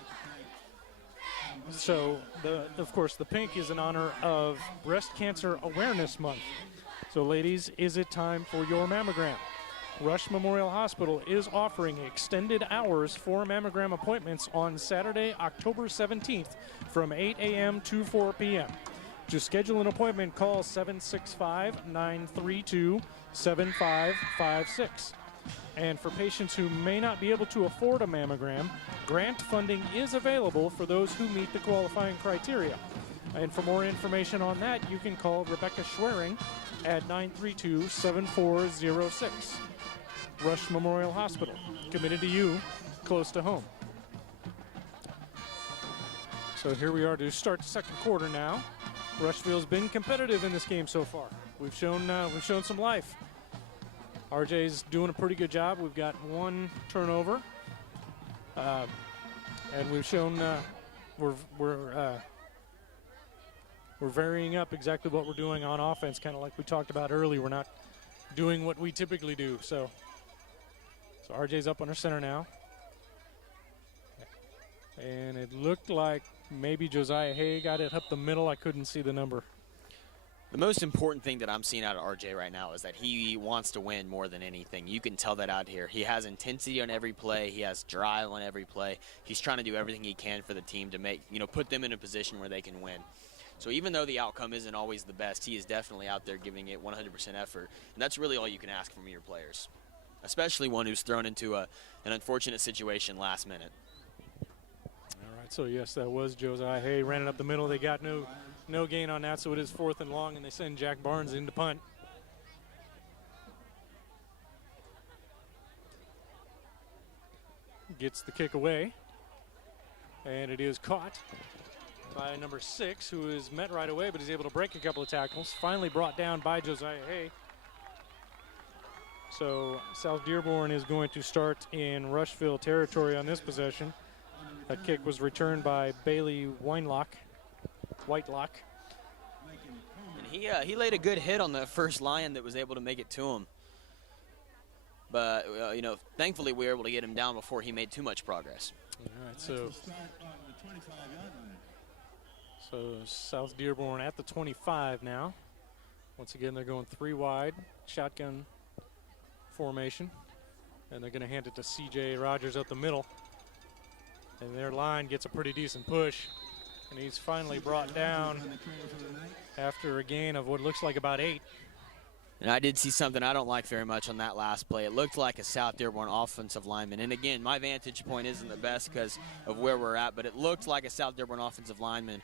course, the pink is in honor of Breast Cancer Awareness Month. So, ladies, is it time for your mammogram? Rush Memorial Hospital is offering extended hours for mammogram appointments on Saturday, October 17th from 8 a.m. to 4 p.m. To schedule an appointment, call 765-932-7556. And for patients who may not be able to afford a mammogram, grant funding is available for those who meet the qualifying criteria. And for more information on that, you can call Rebecca Schwering at 932-7406. Rush Memorial Hospital, committed to you, close to home. So here we are to start the second quarter now. Rushville's been competitive in this game so far. We've shown some life. RJ's doing a pretty good job. We've got 1 turnover, and we've shown we're varying up exactly what we're doing on offense, kind of like we talked about earlier. We're not doing what we typically do. So RJ's up under center now. And it looked like maybe Josiah Hay got it up the middle. I couldn't see the number. The most important thing that I'm seeing out of RJ right now is that he wants to win more than anything. You can tell that out here. He has intensity on every play. He has drive on every play. He's trying to do everything he can for the team to put them in a position where they can win. So even though the outcome isn't always the best, he is definitely out there giving it 100% effort. And that's really all you can ask from your players, especially one who's thrown into an unfortunate situation last minute. All right, so yes, that was Josiah Hay. Ran it up the middle. They got no gain on that, so it is 4th and long, and they send Jack Barnes in to punt. Gets the kick away, and it is caught by number 6, who is met right away, but is able to break a couple of tackles. Finally brought down by Josiah Hay. So South Dearborn is going to start in Rushville territory on this possession. That kick was returned by Bailey Whitelock. And he laid a good hit on the first Lion that was able to make it to him. But, thankfully we were able to get him down before he made too much progress. All right, so South Dearborn at the 25 now. Once again, they're going 3 wide, shotgun formation. And they're going to hand it to C.J. Rogers up the middle. And their line gets a pretty decent push. And he's finally brought down after a gain of what looks like about 8. And I did see something I don't like very much on that last play. It looked like a South Dearborn offensive lineman. And again, my vantage point isn't the best because of where we're at, but it looked like a South Dearborn offensive lineman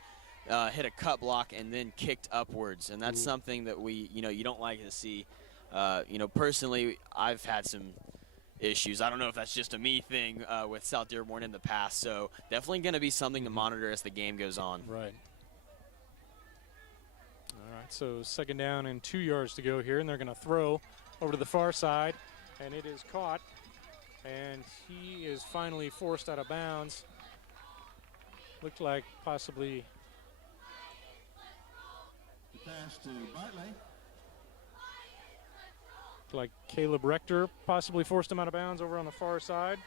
hit a cut block and then kicked upwards. And that's something that you don't like to see. Personally, I've had some issues. I don't know if that's just a me thing with South Dearborn in the past. So definitely going to be something to monitor as the game goes on. Right. All right, so 2nd down and 2 yards to go here, and they're going to throw over to the far side, and it is caught, and he is finally forced out of bounds. Looked like possibly Pass to Bartley. like Caleb Rector possibly forced him out of bounds over on the far side.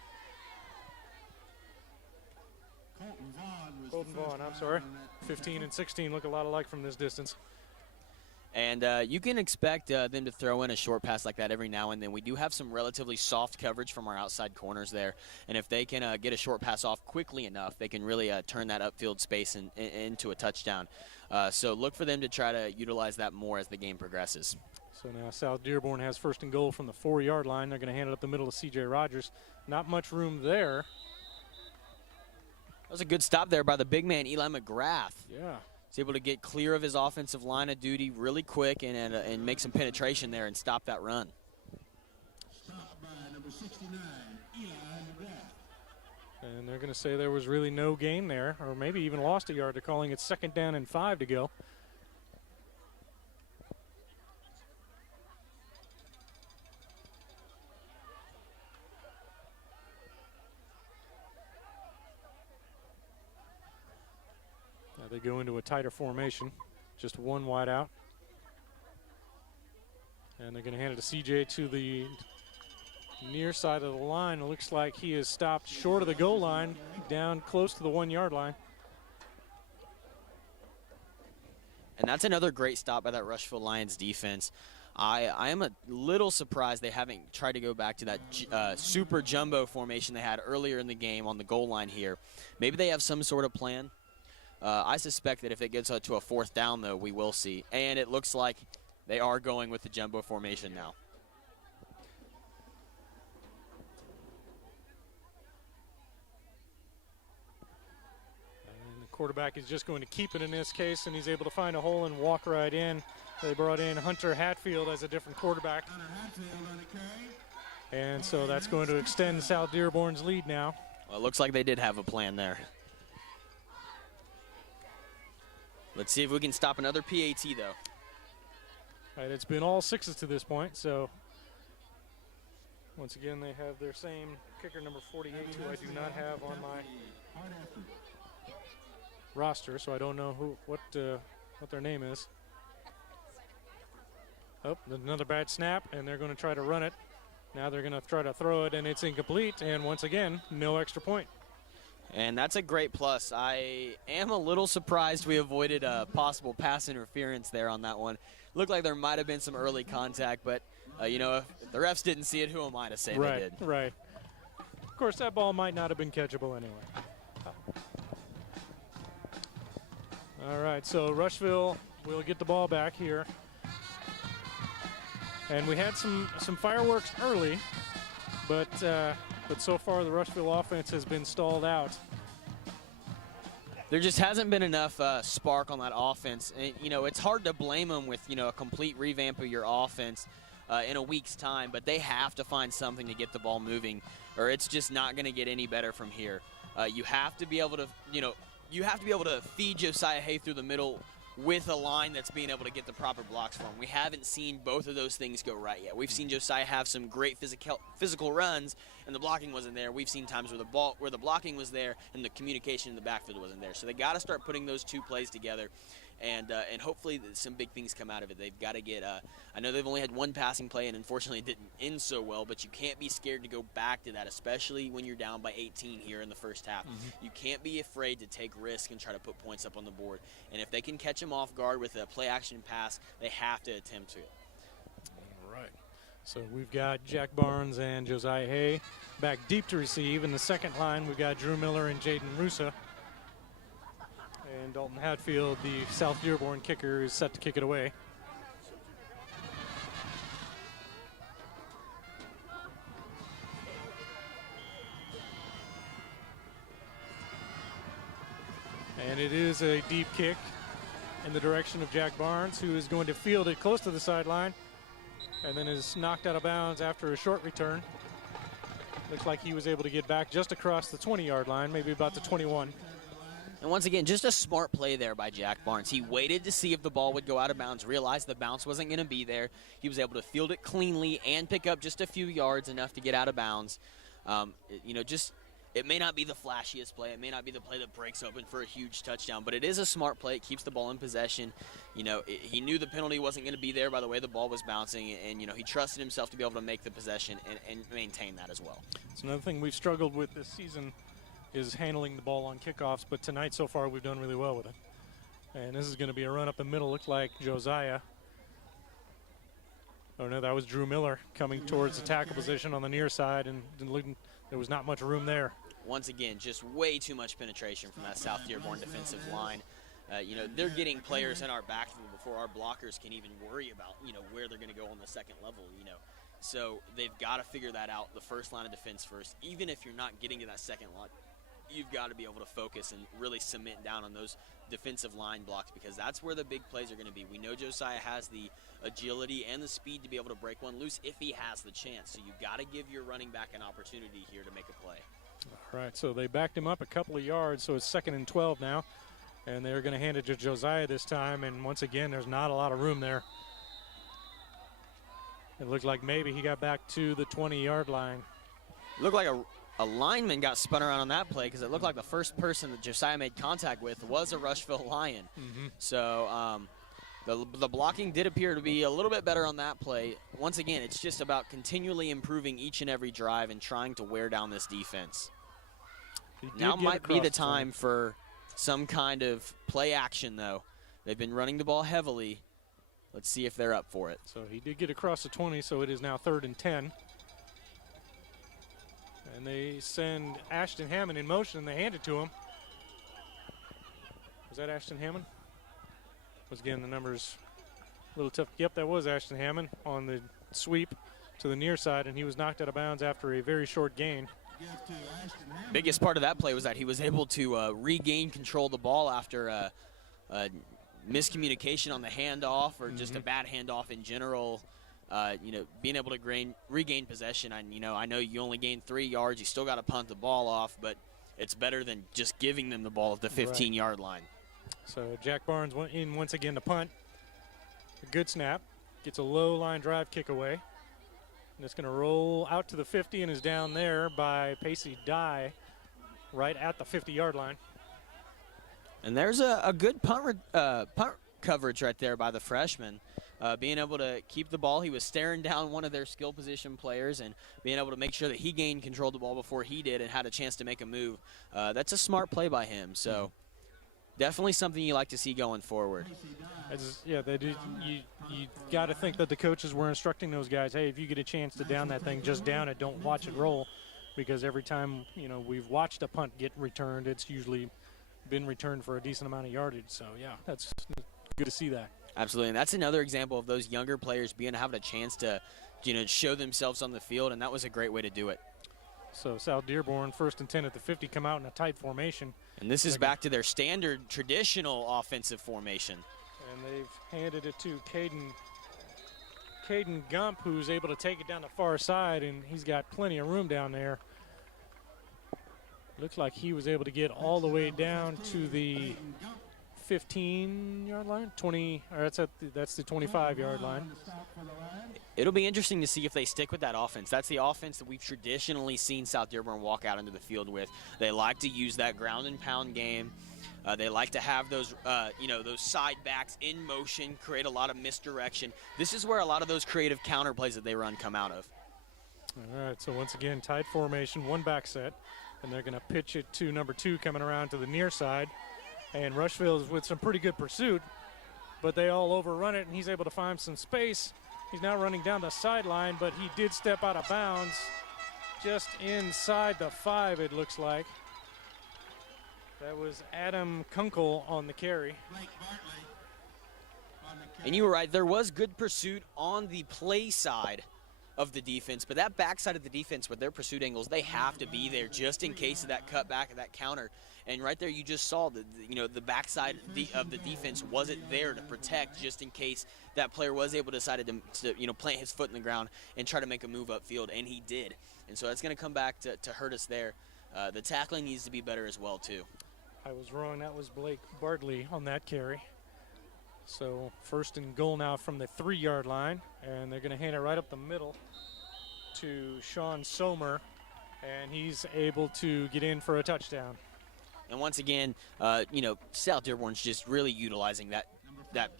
Colton Vaughn, I'm sorry. 15 and 16 look a lot alike from this distance. And you can expect them to throw in a short pass like that every now and then. We do have some relatively soft coverage from our outside corners there. And if they can get a short pass off quickly enough, they can really turn that upfield space into a touchdown. So look for them to try to utilize that more as the game progresses. So now South Dearborn has 1st and goal from the 4-yard line. They're going to hand it up the middle to C.J. Rogers. Not much room there. That was a good stop there by the big man, Eli McGrath. Yeah. He's able to get clear of his offensive line of duty really quick and make some penetration there and stop that run. Stopped by number 69, Eli McGrath. And they're going to say there was really no gain there, or maybe even lost a yard. They're calling it 2nd down and 5 to go. They go into a tighter formation, just one wide out. And they're going to hand it to CJ to the near side of the line. It looks like he is stopped short of the goal line, down close to the 1-yard line. And that's another great stop by that Rushville Lions defense. I am a little surprised they haven't tried to go back to that super jumbo formation they had earlier in the game on the goal line here. Maybe they have some sort of plan. I suspect that if it gets to a 4th down, though, we will see. And it looks like they are going with the jumbo formation now. And the quarterback is just going to keep it in this case, and he's able to find a hole and walk right in. They brought in Hunter Hatfield as a different quarterback. And so that's going to extend South Dearborn's lead now. Well, it looks like they did have a plan there. Let's see if we can stop another PAT, though. All right, it's been all 6s to this point, so once again they have their same kicker, number 48, who I do not have on my roster, so I don't know what their name is. Oh, another bad snap, and they're going to try to run it. Now they're going to try to throw it, and it's incomplete, and once again, no extra point. And that's a great plus. I am a little surprised we avoided a possible pass interference there on that one. Looked like there might have been some early contact, but, if the refs didn't see it, who am I to say they did? Right. Of course, that ball might not have been catchable anyway. All right, so Rushville will get the ball back here. And we had some fireworks early, but so far the Rushville offense has been stalled out. There just hasn't been enough spark on that offense. And, it's hard to blame them with, a complete revamp of your offense in a week's time, but they have to find something to get the ball moving, or it's just not going to get any better from here. You have to be able to, feed Josiah Hay through the middle with a line that's being able to get the proper blocks for him. We haven't seen both of those things go right yet. We've seen Josiah have some great physical runs, and the blocking wasn't there. We've seen times where the blocking was there and the communication in the backfield wasn't there. So they got to start putting those two plays together, and hopefully some big things come out of it. They've got to get I know they've only had one passing play, and unfortunately it didn't end so well, but you can't be scared to go back to that, especially when you're down by 18 here in the first half. You can't be afraid to take risks and try to put points up on the board. And if they can catch them off guard with a play-action pass, they have to attempt to. All right. So we've got Jack Barnes and Josiah Hay back deep to receive. In the second line, we've got Drew Miller and Jaden Russa. And Dalton Hatfield, the South Dearborn kicker, is set to kick it away. And it is a deep kick in the direction of Jack Barnes, who is going to field it close to the sideline and then is knocked out of bounds after a short return. Looks like he was able to get back just across the 20-yard line, maybe about the 21. And once again, just a smart play there by Jack Barnes. He waited to see if the ball would go out of bounds, realized the bounce wasn't going to be there. He was able to field it cleanly and pick up just a few yards, enough to get out of bounds. It may not be the flashiest play. It may not be the play that breaks open for a huge touchdown, but it is a smart play. It keeps the ball in possession. He knew the penalty wasn't going to be there by the way the ball was bouncing, and he trusted himself to be able to make the possession and maintain that as well. It's another thing we've struggled with this season is handling the ball on kickoffs, but tonight so far we've done really well with it. And this is going to be a run up the middle. Looks like Josiah. Oh no, that was Drew Miller coming towards the tackle position on the near side, and there was not much room there. Once again, just way too much penetration from that South Dearborn defensive line. They're getting players in our backfield before our blockers can even worry about, where they're going to go on the second level, So they've got to figure that out, the first line of defense first. Even if you're not getting to that second line, you've got to be able to focus and really cement down on those defensive line blocks, because that's where the big plays are going to be. We know Josiah has the agility and the speed to be able to break one loose if he has the chance. So you've got to give your running back an opportunity here to make a play. All right, so they backed him up a couple of yards, so it's 2nd and 12 now. And they're going to hand it to Josiah this time, and once again, there's not a lot of room there. It looked like maybe he got back to the 20-yard line. It looked like a lineman got spun around on that play, because it looked like the first person that Josiah made contact with was a Rushville Lion. Mm-hmm. So the blocking did appear to be a little bit better on that play. Once again, it's just about continually improving each and every drive and trying to wear down this defense. Now might be the time for some kind of play action, though. They've been running the ball heavily. Let's see if they're up for it. So he did get across the 20, so it is now 3rd and 10. And they send Ashton Hammond in motion, and they hand it to him. Was that Ashton Hammond? Was again the numbers a little tough. Yep, that was Ashton Hammond on the sweep to the near side, and he was knocked out of bounds after a very short gain. Biggest part of that play was that he was able to regain control of the ball after a miscommunication on the handoff, or just a bad handoff in general. Being able to regain possession. I know you only gained 3 yards. You still got to punt the ball off, but it's better than just giving them the ball at the 15-yard line. So Jack Barnes went in once again to punt. A good snap. Gets a low line drive kick away. And it's going to roll out to the 50 and is down there by Pacey Dye right at the 50-yard line. And there's a good punt coverage right there by the freshman. Being able to keep the ball. He was staring down one of their skill position players and being able to make sure that he gained control of the ball before he did and had a chance to make a move. That's a smart play by him. So definitely something you like to see going forward. They do. You got to think that the coaches were instructing those guys, hey, if you get a chance to down that thing, just down it. Don't watch it roll, because every time we've watched a punt get returned, it's usually been returned for a decent amount of yardage. So yeah, that's good to see that. Absolutely, and that's another example of those younger players having a chance to, show themselves on the field, and that was a great way to do it. So South Dearborn, 1st and 10 at the 50, come out in a tight formation. And this is back to their standard traditional offensive formation. And they've handed it to Caden Gump, who's able to take it down the far side, and he's got plenty of room down there. Looks like he was able to get all the way down to the 15-yard line, 20, or that's the 25-yard line. It'll be interesting to see if they stick with that offense. That's the offense that we've traditionally seen South Dearborn walk out into the field with. They like to use that ground and pound game. They like to have those, those side backs in motion, create a lot of misdirection. This is where a lot of those creative counter plays that they run come out of. All right, so once again, tight formation, one back set, and they're going to pitch it to number 2 coming around to the near side. And Rushville is with some pretty good pursuit, but they all overrun it, and he's able to find some space. He's now running down the sideline, but he did step out of bounds just inside the 5, it looks like. That was Adam Kunkel on the carry. And you were right, there was good pursuit on the play side of the defense, but that backside of the defense with their pursuit angles, they have to be there just in case of that cutback of that counter. And right there, you just saw the backside of the defense wasn't there to protect just in case that player was able to decide to plant his foot in the ground and try to make a move upfield, and he did. And so that's going to come back to hurt us there. The tackling needs to be better as well, too. I was wrong. That was Blake Bartley on that carry. So 1st and goal now from the 3-yard line, and they're going to hand it right up the middle to Sean Somer, and he's able to get in for a touchdown. And once again, South Dearborn's just really utilizing that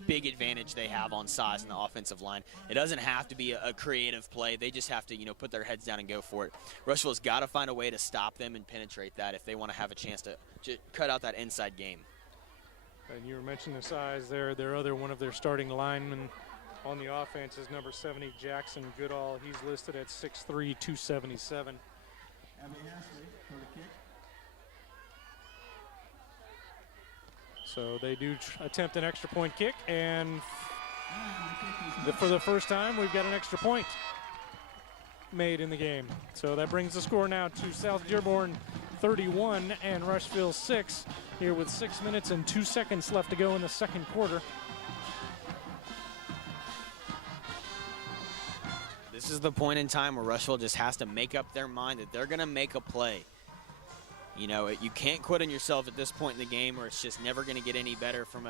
big advantage they have on size in the offensive line. It doesn't have to be a creative play. They just have to, put their heads down and go for it. Rushville's got to find a way to stop them and penetrate that if they want to have a chance to cut out that inside game. And you were mentioning the size there. One of their starting linemen on the offense is number 70, Jackson Goodall. He's listed at 6'3", 277. Abby Ashley for the kick. So they do attempt an extra point kick, and for the first time, we've got an extra point made in the game. So that brings the score now to South Dearborn 31 and Rushville 6 here with 6 minutes and 2 seconds left to go in the second quarter. This is the point in time where Rushville just has to make up their mind that they're going to make a play. You can't quit on yourself at this point in the game, or it's just never going to get any better from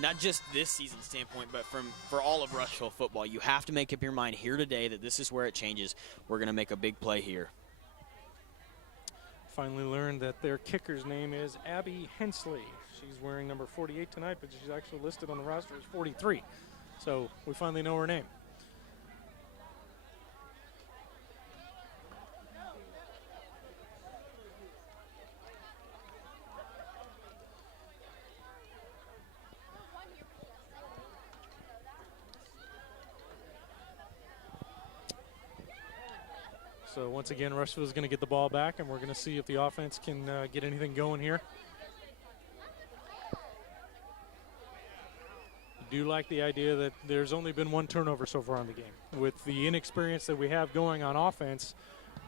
not just this season standpoint, but for all of Rushville football. You have to make up your mind here today that this is where it changes. We're going to make a big play here. Finally learned that their kicker's name is Abby Hensley. She's wearing number 48 tonight, but she's actually listed on the roster as 43. So we finally know her name. So once again, Rushville is going to get the ball back, and we're going to see if the offense can get anything going here. I do like the idea that there's only been 1 turnover so far in the game. With the inexperience that we have going on offense,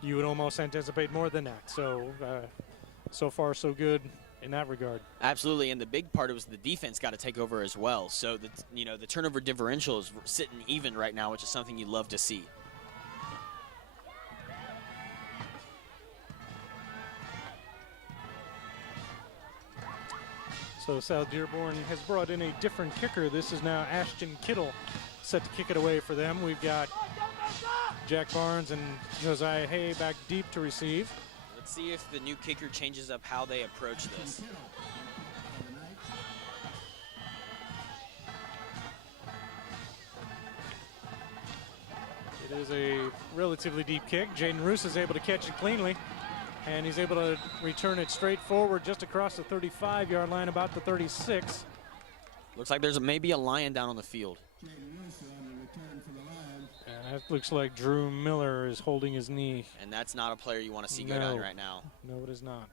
you would almost anticipate more than that. So, so far so good in that regard. Absolutely, and the big part was the defense got to take over as well. So, the turnover differential is sitting even right now, which is something you'd love to see. So South Dearborn has brought in a different kicker. This is now Ashton Kittle set to kick it away for them. We've got Jack Barnes and Josiah Hay back deep to receive. Let's see if the new kicker changes up how they approach this. It is a relatively deep kick. Jaden Roos is able to catch it cleanly. And he's able to return it straight forward just across the 35-yard line, about the 36. Looks like there's maybe a lion down on the field. And that looks like Drew Miller is holding his knee. And that's not a player you want to see go down right now. No, it is not.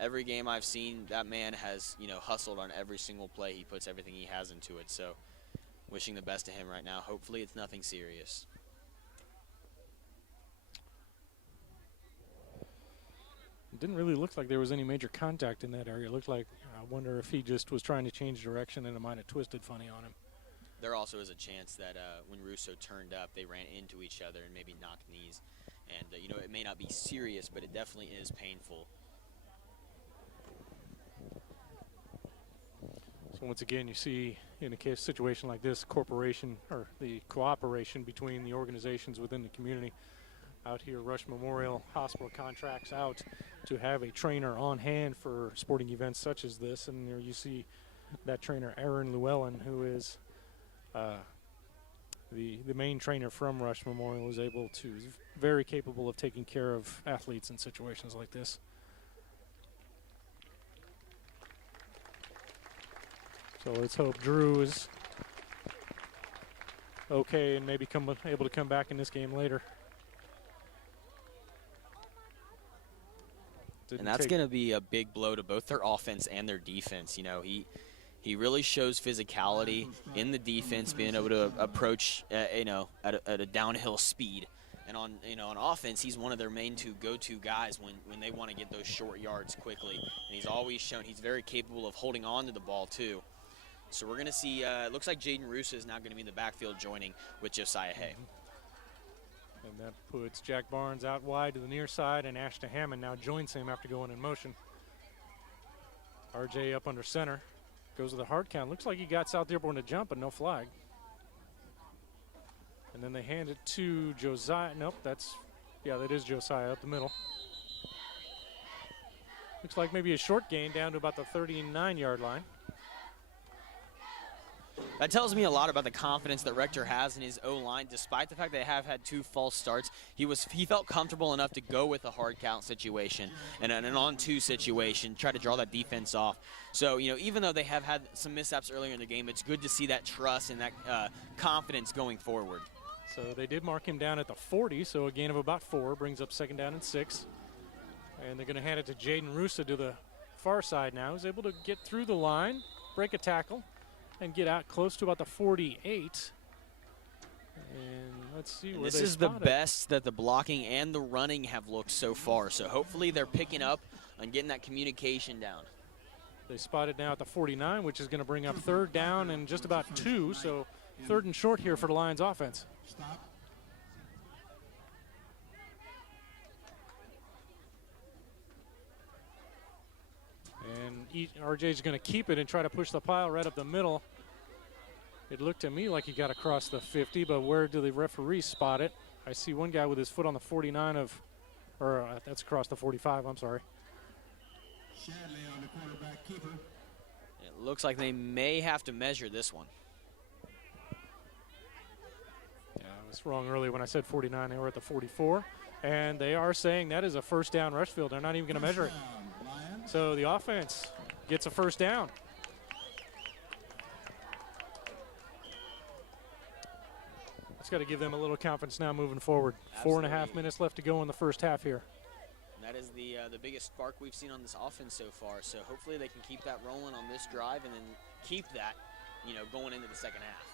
Every game I've seen, that man has, hustled on every single play. He puts everything he has into it. So wishing the best to him right now. Hopefully it's nothing serious. It didn't really look like there was any major contact in that area. It looked like, I wonder if he just was trying to change direction and it might have twisted funny on him. There also is a chance that when Russo turned up, they ran into each other and maybe knocked knees. And, it may not be serious, but it definitely is painful. So once again, you see in a situation like this, corporation or the cooperation between the organizations within the community. Out here, Rush Memorial Hospital contracts out to have a trainer on hand for sporting events such as this. And there you see that trainer, Aaron Llewellyn, who is the main trainer from Rush Memorial, is very capable of taking care of athletes in situations like this. So let's hope Drew is okay and maybe able to come back in this game later. And that's going to be a big blow to both their offense and their defense. He He really shows physicality in the defense, being able to approach, at a downhill speed. And on offense, he's one of their main two go-to guys when they want to get those short yards quickly. And he's always shown he's very capable of holding on to the ball too. So we're going to see, it looks like Jaden Russa is now going to be in the backfield joining with Josiah Hay. And that puts Jack Barnes out wide to the near side, and Ashton Hammond now joins him after going in motion. RJ up under center. Goes with a hard count. Looks like he got South Dearborn to jump, but no flag. And then they hand it to Josiah. Nope, that is Josiah up the middle. Looks like maybe a short gain down to about the 39-yard line. That tells me a lot about the confidence that Rector has in his O-line. Despite the fact they have had 2 false starts, he felt comfortable enough to go with a hard count situation and an on-2 situation, try to draw that defense off. So, even though they have had some mishaps earlier in the game, it's good to see that trust and that confidence going forward. So they did mark him down at the 40, so a gain of about 4 brings up 2nd down and 6. And they're going to hand it to Jaden Russa to the far side now. He's able to get through the line, break a tackle, and get out close to about the 48. And let's see where this is the best that the blocking and the running have looked so far. So hopefully they're picking up and getting that communication down. They spotted now at the 49, which is going to bring up 3rd down and just about 2. So 3rd and short here for the Lions offense. Stop. And RJ's going to keep it and try to push the pile right up the middle. It looked to me like he got across the 50, but where do the referees spot it? I see one guy with his foot on the 49 that's across the 45, I'm sorry. Shadley on the quarterback keeper. It looks like they may have to measure this one. Yeah, I was wrong earlier when I said 49. They were at the 44. And they are saying that is a 1st down Rushville. They're not even going to measure it. So the offense gets a 1st down. It's got to give them a little confidence now moving forward. Absolutely. 4.5 minutes left to go in the first half here. And that is the biggest spark we've seen on this offense so far. So hopefully they can keep that rolling on this drive and then keep that, going into the second half.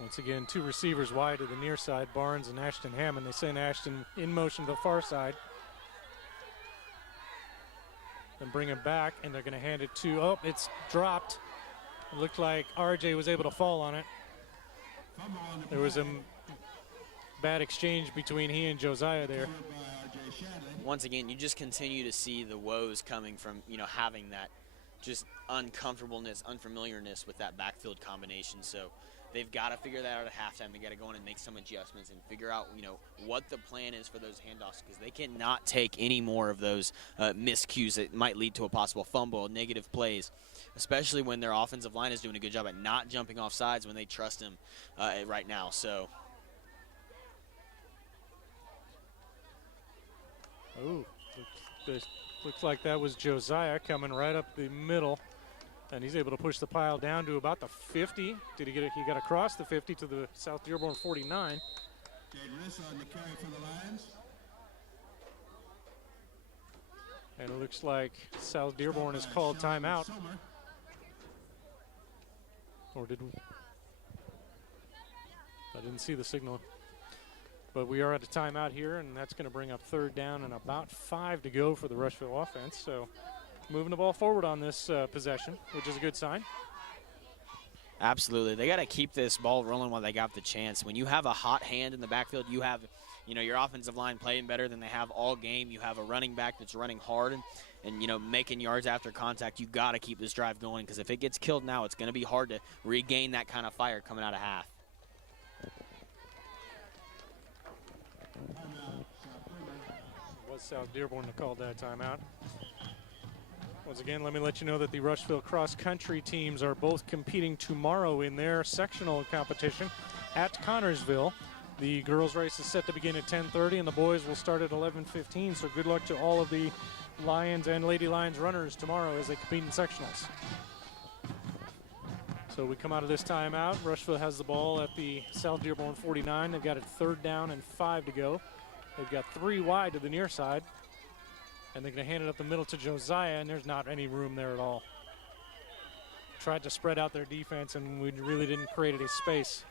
Once again, 2 receivers wide to the near side, Barnes and Ashton Hammond. They send Ashton in motion to the far side. And bring him back, and they're going to hand it to, it's dropped. It looked like RJ was able to fall on it. There was a bad exchange between he and Josiah there. Once again, you just continue to see the woes coming from, having that just uncomfortableness, unfamiliarness with that backfield combination. So they've got to figure that out at halftime. They got to go in and make some adjustments and figure out, what the plan is for those handoffs, because they cannot take any more of those miscues that might lead to a possible fumble, negative plays, especially when their offensive line is doing a good job at not jumping off sides when they trust him right now. So. Oh, looks like that was Josiah coming right up the middle. And he's able to push the pile down to about the 50. Did he get it? He got across the 50 to the South Dearborn 49. Jaden Russa on the carry for the Lions. And it looks like South Dearborn has called timeout. Or did we? I didn't see the signal. But we are at a timeout here, and that's going to bring up 3rd down and about 5 to go for the Rushville offense. So moving the ball forward on this possession, which is a good sign. Absolutely. They got to keep this ball rolling while they got the chance. When you have a hot hand in the backfield, you have, your offensive line playing better than they have all game. You have a running back that's running hard and making yards after contact. You got to keep this drive going, because if it gets killed now, it's going to be hard to regain that kind of fire coming out of half. It was South Dearborn that called that timeout. Once again, let me let you know that the Rushville cross-country teams are both competing tomorrow in their sectional competition at Connorsville. The girls' race is set to begin at 10:30, and the boys will start at 11:15. So good luck to all of the Lions and Lady Lions runners tomorrow as they compete in sectionals. So we come out of this timeout. Rushville has the ball at the South Dearborn 49. They've got it 3rd down and 5 to go. They've got 3 wide to the near side. And they're going to hand it up the middle to Josiah, and there's not any room there at all. tried to spread out their defense, and we really didn't create any space.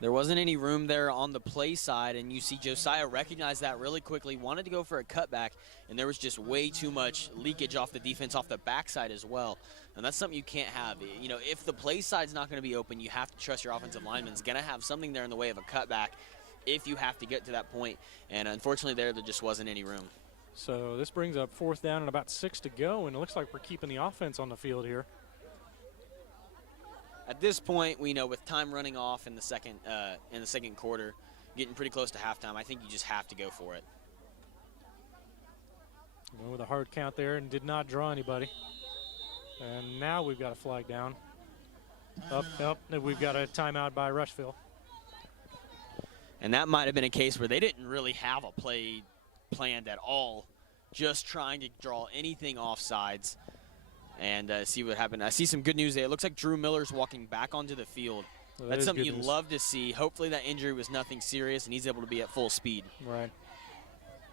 There wasn't any room there on the play side, and you see Josiah recognize that really quickly, wanted to go for a cutback, and there was just way too much leakage off the defense off the backside as well. And that's something you can't have. You know, if the play side's not going to be open, you have to trust your offensive lineman's going to have something there in the way of a cutback if you have to get to that point. And unfortunately there just wasn't any room. So this brings up 4th down and about 6 to go, and it looks like we're keeping the offense on the field here. At this point, we know with time running off in the second quarter, getting pretty close to halftime, I think you just have to go for it. Went with a hard count there and did not draw anybody. And now we've got a flag down. We've got a timeout by Rushville. And that might have been a case where they didn't really have a play planned at all, just trying to draw anything offsides and see what happened. I see some good news there. It looks like Drew Miller's walking back onto the field. Well, that's something you love to see. Hopefully that injury was nothing serious and he's able to be at full speed. Right.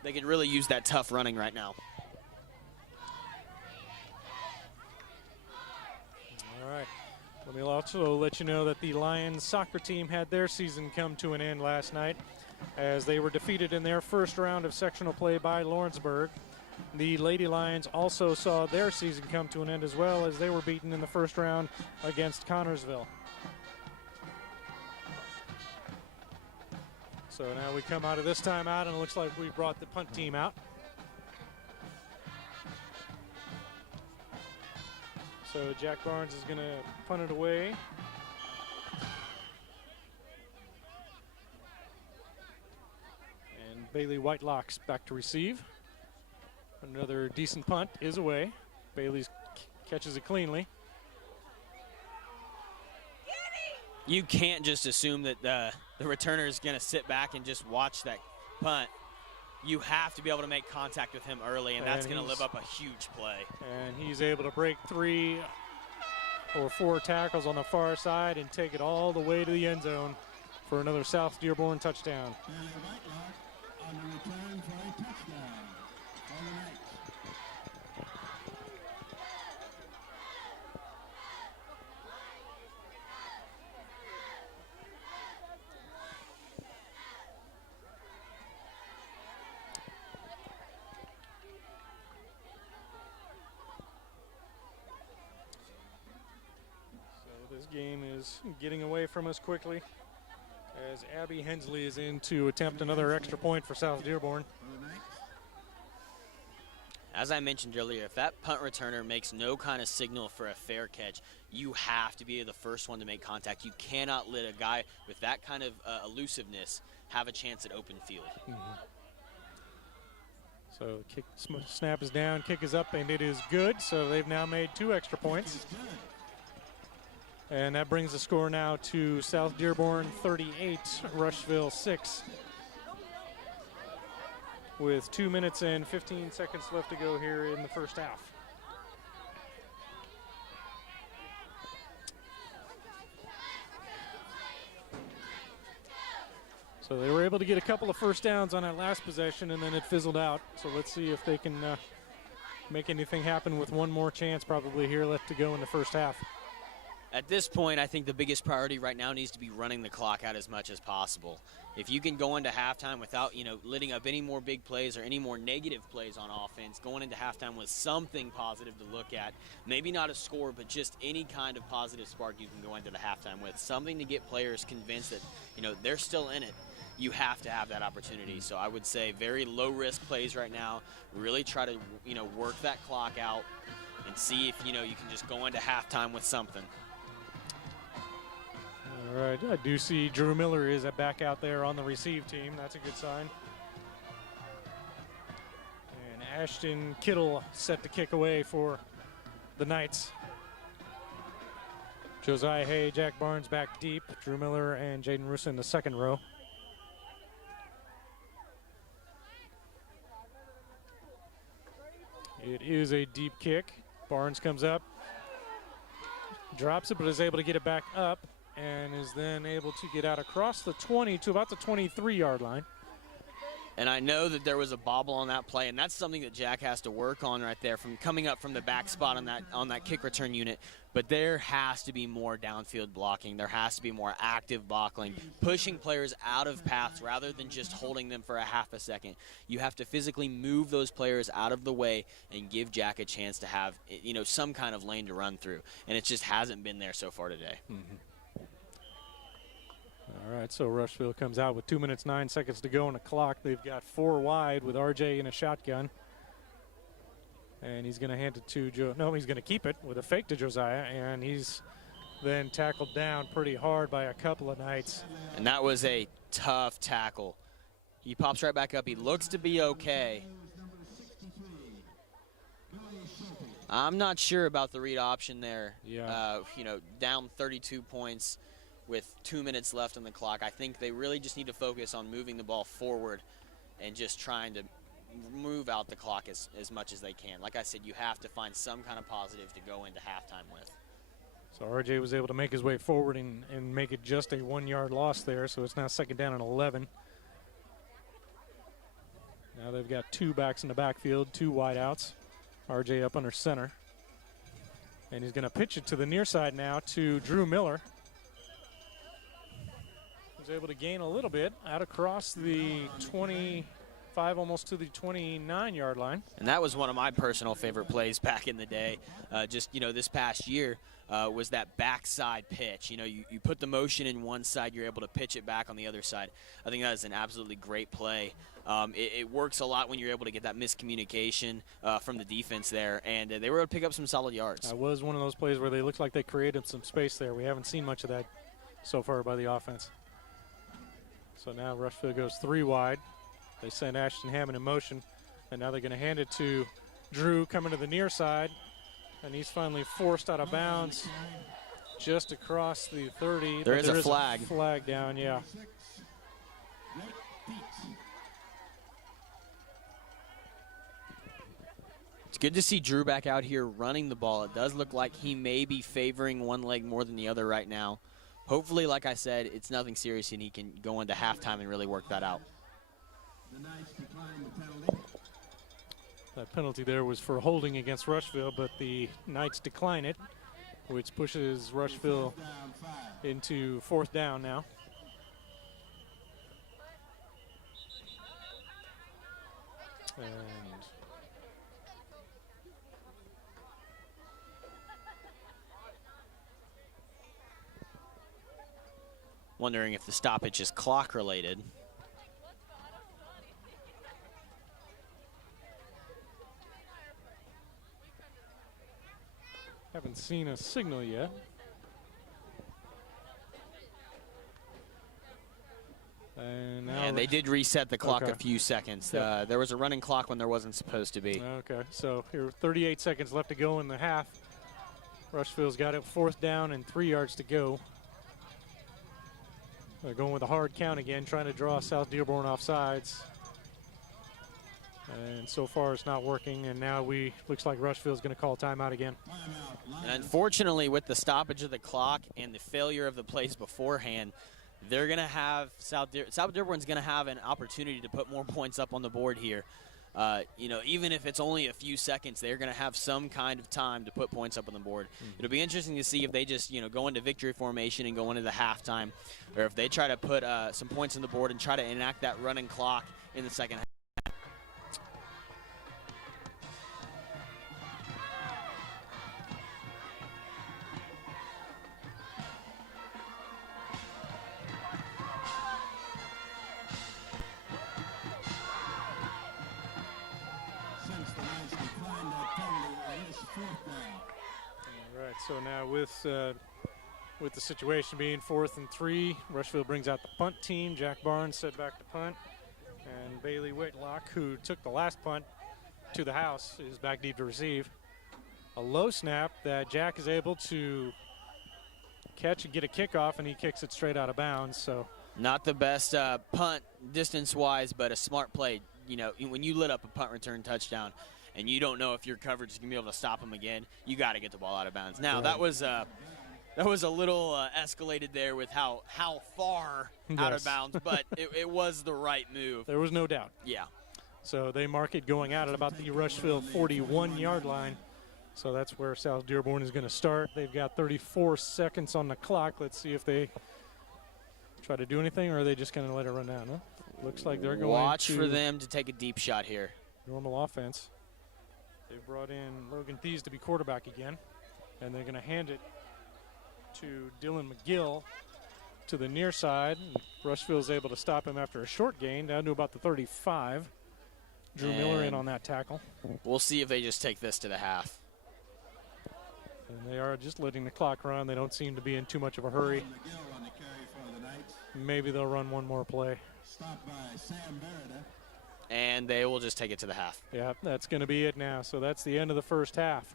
They could really use that tough running right now. All right. Let me also let you know that the Lions soccer team had their season come to an end last night as they were defeated in their first round of sectional play by Lawrenceburg. The Lady Lions also saw their season come to an end as well as they were beaten in the first round against Connorsville. So now we come out of this timeout, and it looks like we brought the punt team out. So Jack Barnes is going to punt it away. And Bailey Whitelock's back to receive. Another decent punt is away. Bailey catches it cleanly. You can't just assume that the returner is going to sit back and just watch that punt. You have to be able to make contact with him early, and that's going to live up a huge play. And he's able to break 3 or 4 tackles on the far side and take it all the way to the end zone for another South Dearborn touchdown. Whitelock on the return for a touchdown. On the right. This game is getting away from us quickly as Abby Hensley is in to attempt another extra point for South Dearborn. As I mentioned earlier, if that punt returner makes no kind of signal for a fair catch, you have to be the first one to make contact. You cannot let a guy with that kind of elusiveness have a chance at open field. So snap is down, kick is up, and it is good. So they've now made 2 extra points. And that brings the score now to South Dearborn 38, Rushville 6. With 2 minutes and 15 seconds left to go here in the first half. So they were able to get a couple of first downs on that last possession, and then it fizzled out. So let's see if they can make anything happen with one more chance probably here left to go in the first half. At this point, I think the biggest priority right now needs to be running the clock out as much as possible. If you can go into halftime without, letting up any more big plays or any more negative plays on offense, going into halftime with something positive to look at, maybe not a score, but just any kind of positive spark you can go into the halftime with, something to get players convinced that, they're still in it. You have to have that opportunity. So I would say very low-risk plays right now. Really try to, work that clock out and see if, you can just go into halftime with something. All right, I do see Drew Miller is back out there on the receive team. That's a good sign. And Ashton Kittle set to kick away for the Knights. Josiah Hay, Jack Barnes back deep. Drew Miller and Jaden Russo in the second row. It is a deep kick. Barnes comes up, drops it, but is able to get it back up, and is then able to get out across the 20 to about the 23-yard line. And I know that there was a bobble on that play, and that's something that Jack has to work on right there from coming up from the back spot on that kick return unit. But there has to be more downfield blocking. There has to be more active blocking, pushing players out of paths rather than just holding them for a half a second. You have to physically move those players out of the way and give Jack a chance to have, you know, some kind of lane to run through. And it just hasn't been there so far today. All right, so Rushville comes out with 2 minutes, 9 seconds to go on the clock. They've got 4 wide with RJ in a shotgun. And he's going to hand it to he's going to keep it with a fake to Josiah, and he's then tackled down pretty hard by a couple of Knights. And that was a tough tackle. He pops right back up. He looks to be okay. I'm not sure about the read option there. Yeah. You know, down 32 points with 2 minutes left on the clock. I think they really just need to focus on moving the ball forward and just trying to move out the clock as much as they can. Like I said, you have to find some kind of positive to go into halftime with. So RJ was able to make his way forward and make it just a 1 yard loss there, so it's now second down and 11. Now they've got 2 backs in the backfield, 2 wideouts. RJ up under center. And he's going to pitch it to the near side now to Drew Miller. He's able to gain a little bit out across the 25, almost to the 29-yard line. And that was one of my personal favorite plays back in the day. Just, you know, this past year was that backside pitch. You know, you put the motion in one side, you're able to pitch it back on the other side. I think that is an absolutely great play. It works a lot when you're able to get that miscommunication from the defense there, and they were able to pick up some solid yards. That was one of those plays where they looked like they created some space there. We haven't seen much of that so far by the offense. So now Rushville goes 3 wide. They send Ashton Hammond in motion, and now they're going to hand it to Drew coming to the near side, and he's finally forced out of bounds just across the 30. There is a flag. Flag down, yeah. It's good to see Drew back out here running the ball. It does look like he may be favoring one leg more than the other right now. Hopefully, like I said, it's nothing serious and he can go into halftime and really work that out. That penalty there was for holding against Rushville, but the Knights decline it, which pushes Rushville into 4th down now. And wondering if the stoppage is clock related. haven't seen a signal yet. And they did reset the clock Okay. a few seconds. Yep. There was a running clock when there wasn't supposed to be. Okay, so here 38 seconds left to go in the half. Rushville's got it 4th down and 3 yards to go. They're going with a hard count again, trying to draw South Dearborn off sides. And so far it's not working, and now looks like Rushville's going to call timeout again. And unfortunately, with the stoppage of the clock and the failure of the plays beforehand, they're going to have South Dearborn's going to have an opportunity to put more points up on the board here. You know, even if it's only a few seconds, they're going to have some kind of time to put points up on the board. It'll be interesting to see if they just, you know, go into victory formation and go into the halftime, or if they try to put some points on the board and try to enact that running clock in the second half. So now with the situation being 4th and 3, Rushville brings out the punt team. Jack Barnes set back to punt, and Bailey Whitlock, who took the last punt to the house, is back deep to receive. A low snap that Jack is able to catch and get a kickoff, and he kicks it straight out of bounds. So not the best punt distance-wise, but a smart play. You know, when you lit up a punt return touchdown, and you don't know if your coverage is going to be able to stop him again, you got to get the ball out of bounds. Now, that was That was a little escalated there with how far out of Yes. bounds, but it was the right move. There was no doubt. Yeah. So they mark it going out at about the Rushville 41-yard line. So that's where South Dearborn is going to start. They've got 34 seconds on the clock. Let's see if they try to do anything, or are they just going to let it run down? Huh? Looks like they're going Watch to for them to take a deep shot here. normal offense. They've brought in Logan Thies to be quarterback again, and they're going to hand it to Dylan McGill to the near side. Rushville's able to stop him after a short gain down to about the 35. Drew Miller in on that tackle. We'll see if they just take this to the half. And they are just letting the clock run. They don't seem to be in too much of a hurry. McGill on the carry for the Knights. Maybe they'll run one more play. Stopped by Sam Berida. And they will just take it to the half. Yeah, that's going to be it now. So that's the end of the first half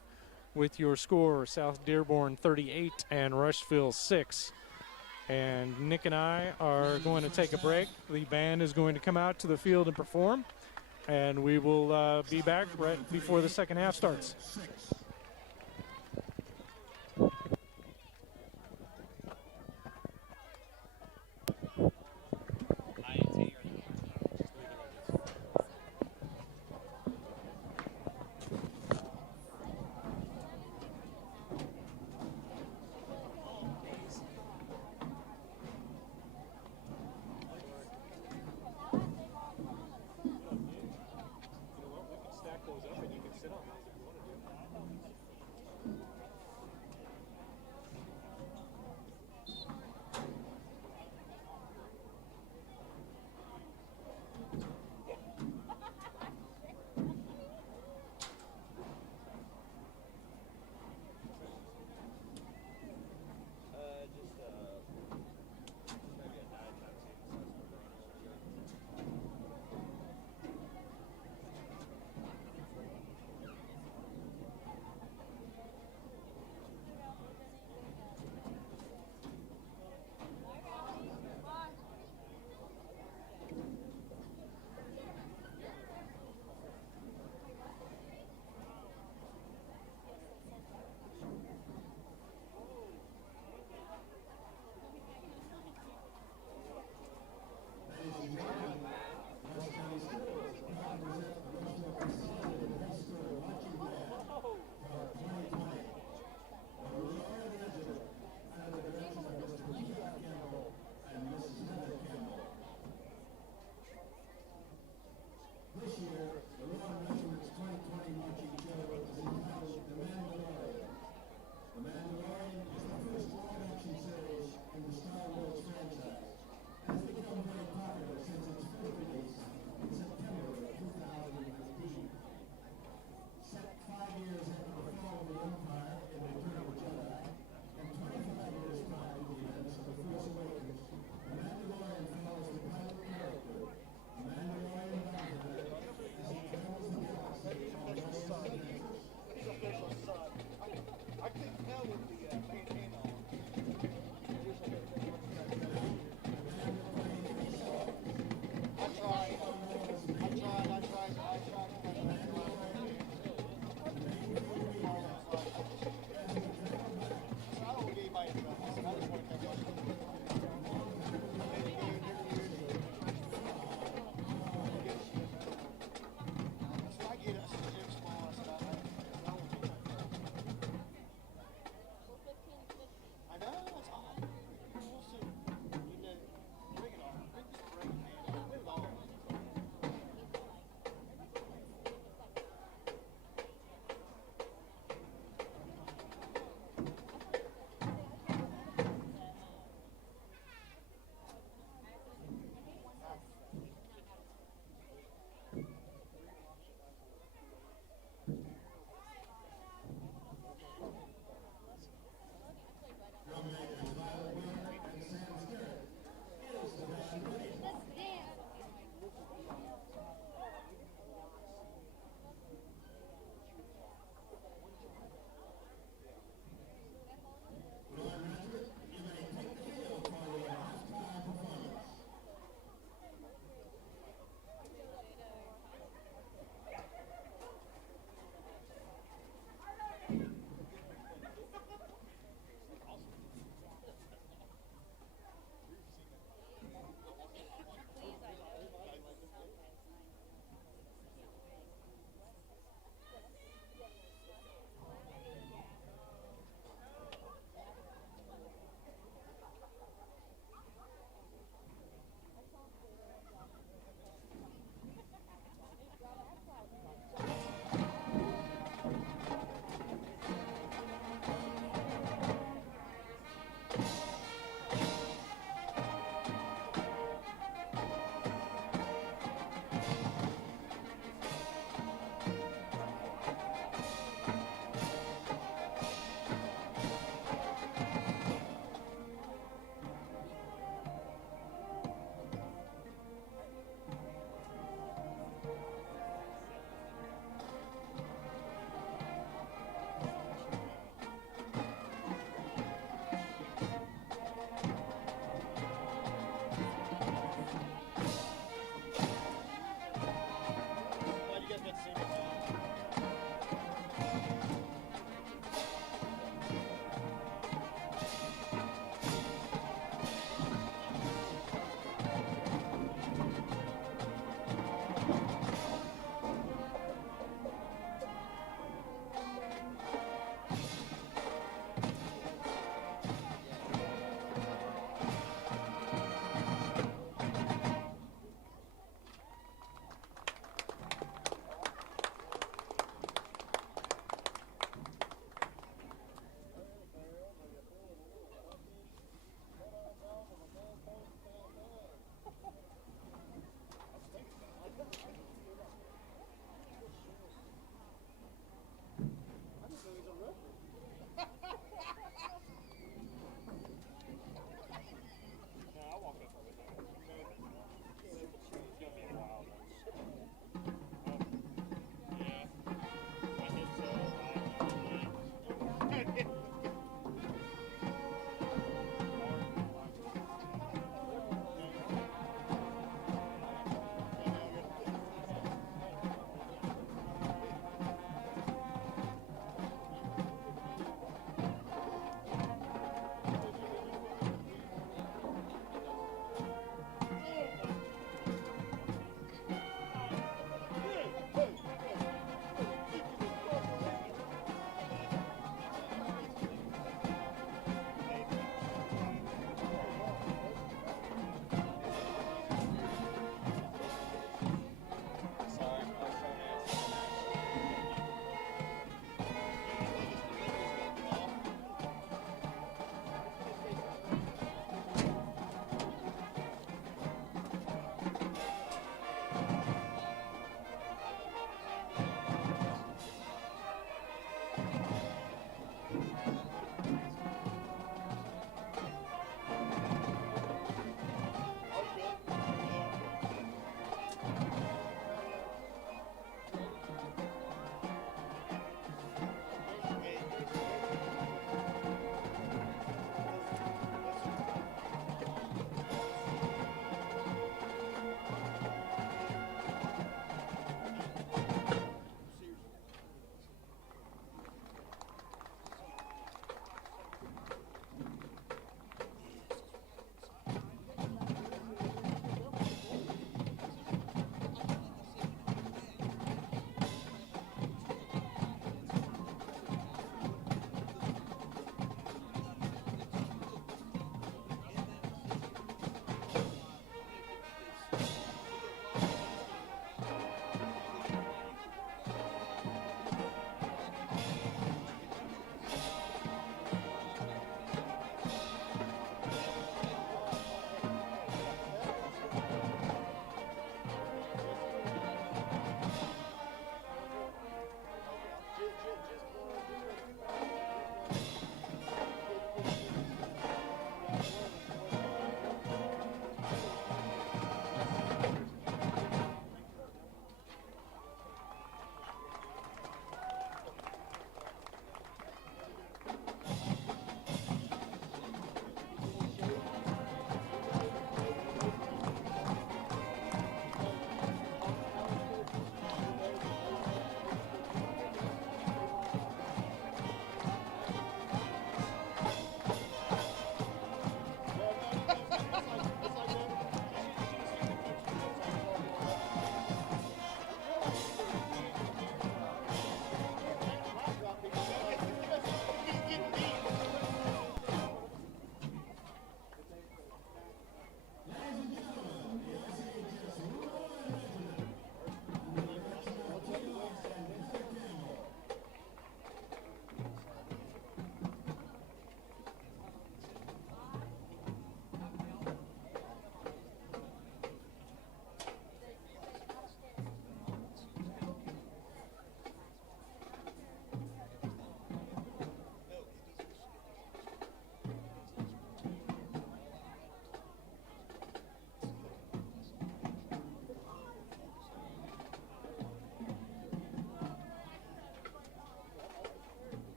with your score, South Dearborn 38 and Rushville 6. And Nick and I are going to take a break. The band is going to come out to the field and perform. And we will be back right before the second half starts.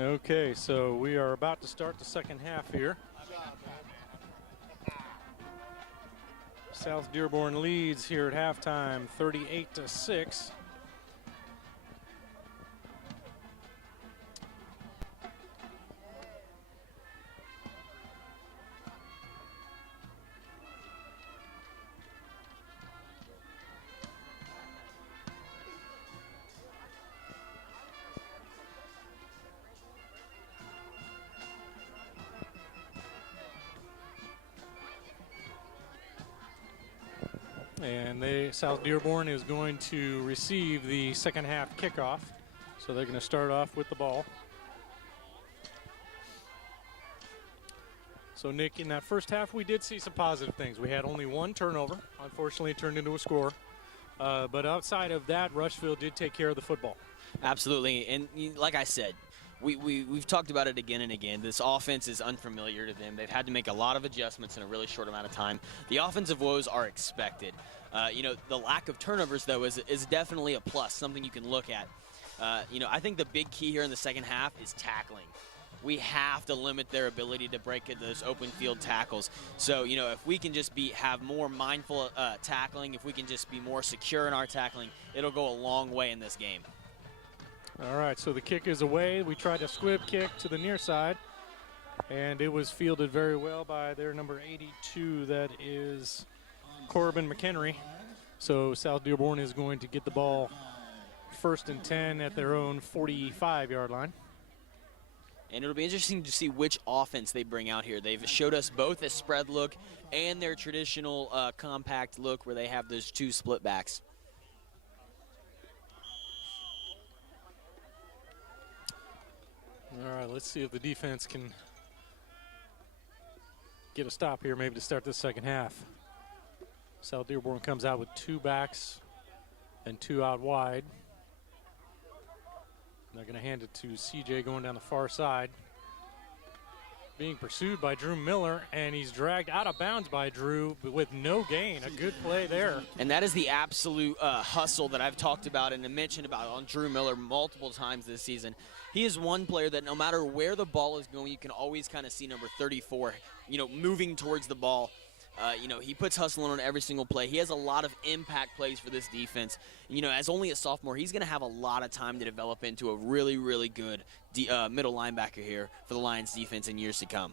Okay, so we are about to start the second half here. South Dearborn leads here at halftime, 38-6. And South Dearborn is going to receive the second half kickoff. So they're going to start off with the ball. So Nick, in that first half, we did see some positive things. We had only one turnover. Unfortunately, it turned into a score. But outside of that, Rushville did take care of the football. Absolutely. And like I said, we've talked about it again and again. This offense is unfamiliar to them. They've had to make a lot of adjustments in a really short amount of time. The offensive woes are expected. The lack of turnovers, though, is definitely a plus, something you can look at. I think the big key here in the second half is tackling. We have to limit their ability to break into those open field tackles. So, if we can just have more mindful tackling, if we can just be more secure in our tackling, it'll go a long way in this game. All right, so the kick is away. We tried a squib kick to the near side, and it was fielded very well by their number 82, that is Corbin McHenry. So South Dearborn is going to get the ball 1st and 10 at their own 45-yard line. And it'll be interesting to see which offense they bring out here. They've showed us both a spread look and their traditional compact look where they have those two split backs. All right, let's see if the defense can get a stop here maybe to start this second half. South Dearborn comes out with 2 backs and 2 out wide. They're going to hand it to CJ going down the far side. Being pursued by Drew Miller, and he's dragged out of bounds by Drew but with no gain. A good play there. And that is the absolute hustle that I've talked about and mentioned about on Drew Miller multiple times this season. He is one player that no matter where the ball is going, you can always kind of see number 34, moving towards the ball. He puts hustle on every single play. He has a lot of impact plays for this defense. As only a sophomore, he's going to have a lot of time to develop into a really, really good middle linebacker here for the Lions defense in years to come.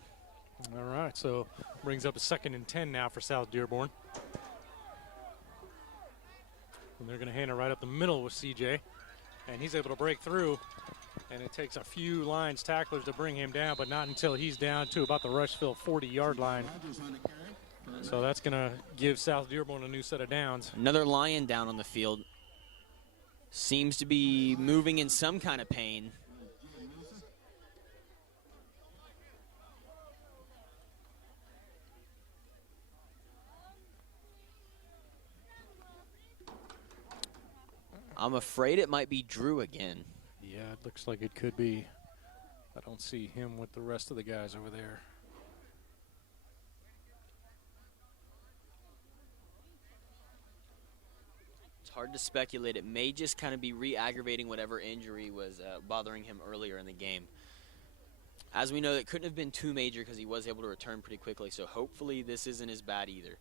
All right, so brings up a 2nd and 10 now for South Dearborn. And they're going to hand it right up the middle with CJ. And he's able to break through. And it takes a few Lions tacklers to bring him down, but not until he's down to about the Rushville 40-yard line. So that's going to give South Dearborn a new set of downs. Another Lion down on the field. Seems to be moving in some kind of pain. I'm afraid it might be Drew again. Yeah, it looks like it could be. I don't see him with the rest of the guys over there. It's hard to speculate. It may just kind of be re-aggravating whatever injury was bothering him earlier in the game. As we know, it couldn't have been too major because he was able to return pretty quickly, so hopefully this isn't as bad either.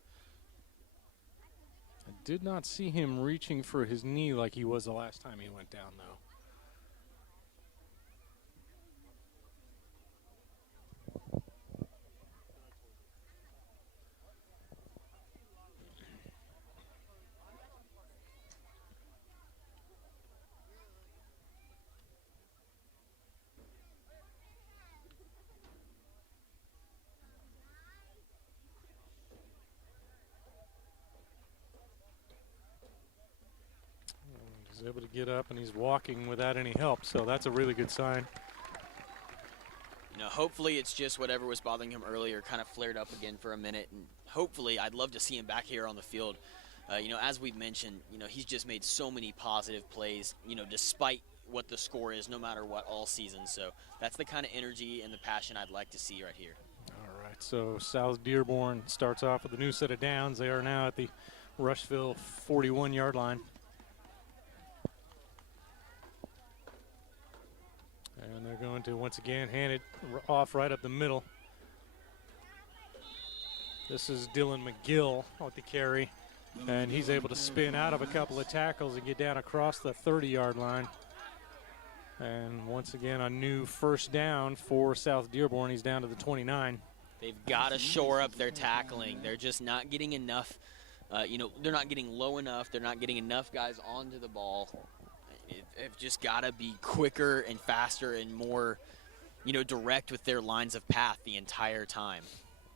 I did not see him reaching for his knee like he was the last time he went down, though. He's able to get up, and he's walking without any help, so that's a really good sign. Hopefully it's just whatever was bothering him earlier kind of flared up again for a minute, and hopefully I'd love to see him back here on the field. As we've mentioned, he's just made so many positive plays, despite what the score is, no matter what, all season. So that's the kind of energy and the passion I'd like to see right here. All right, so South Dearborn starts off with a new set of downs. They are now at the Rushville 41-yard line. And they're going to, once again, hand it off right up the middle. This is Dylan McGill with the carry. And he's able to spin out of a couple of tackles and get down across the 30-yard line. And once again, a new first down for South Dearborn. He's down to the 29. They've got to shore up their tackling. They're just not getting enough. They're not getting low enough. They're not getting enough guys onto the ball. They've just got to be quicker and faster and more, direct with their lines of path the entire time.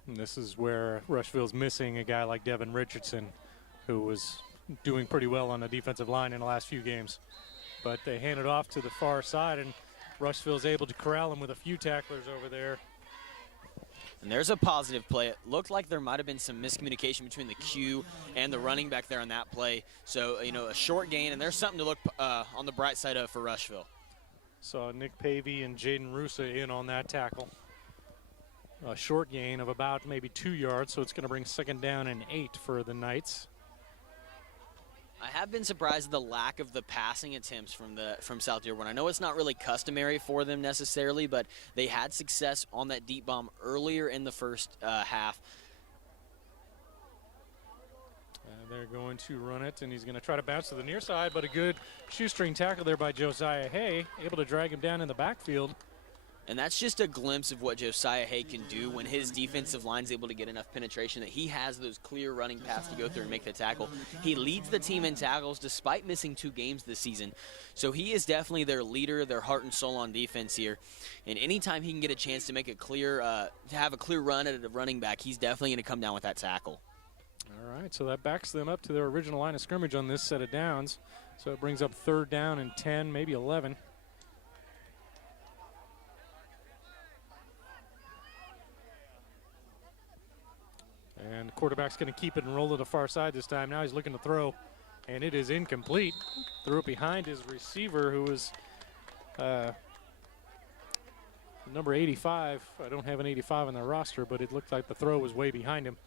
And this is where Rushville's missing a guy like Devin Richardson, who was doing pretty well on the defensive line in the last few games. But they hand it off to the far side, and Rushville's able to corral him with a few tacklers over there. And there's a positive play. It looked like there might have been some miscommunication between the Q and the running back there on that play. So, a short gain, and there's something to look on the bright side of for Rushville. Saw Nick Pavey and Jaden Rusa in on that tackle. A short gain of about maybe 2 yards, so it's going to bring second down and 8 for the Knights. I have been surprised at the lack of the passing attempts from South Dearborn. I know it's not really customary for them necessarily, but they had success on that deep bomb earlier in the first half. They're going to run it, and he's going to try to bounce to the near side, but a good shoestring tackle there by Josiah Hay, able to drag him down in the backfield. And that's just a glimpse of what Josiah Hay can do when his defensive line's able to get enough penetration that he has those clear running paths to go through and make the tackle. He leads the team in tackles despite missing 2 games this season. So he is definitely their leader, their heart and soul on defense here. And anytime he can get a chance to make a clear, to have a clear run at a running back, he's definitely going to come down with that tackle. All right, so that backs them up to their original line of scrimmage on this set of downs. So it brings up third down and 10, maybe 11. And the quarterback's going to keep it and roll to the far side this time. Now he's looking to throw, and it is incomplete. Threw it behind his receiver, who was number 85. I don't have an 85 on the roster, but it looked like the throw was way behind him.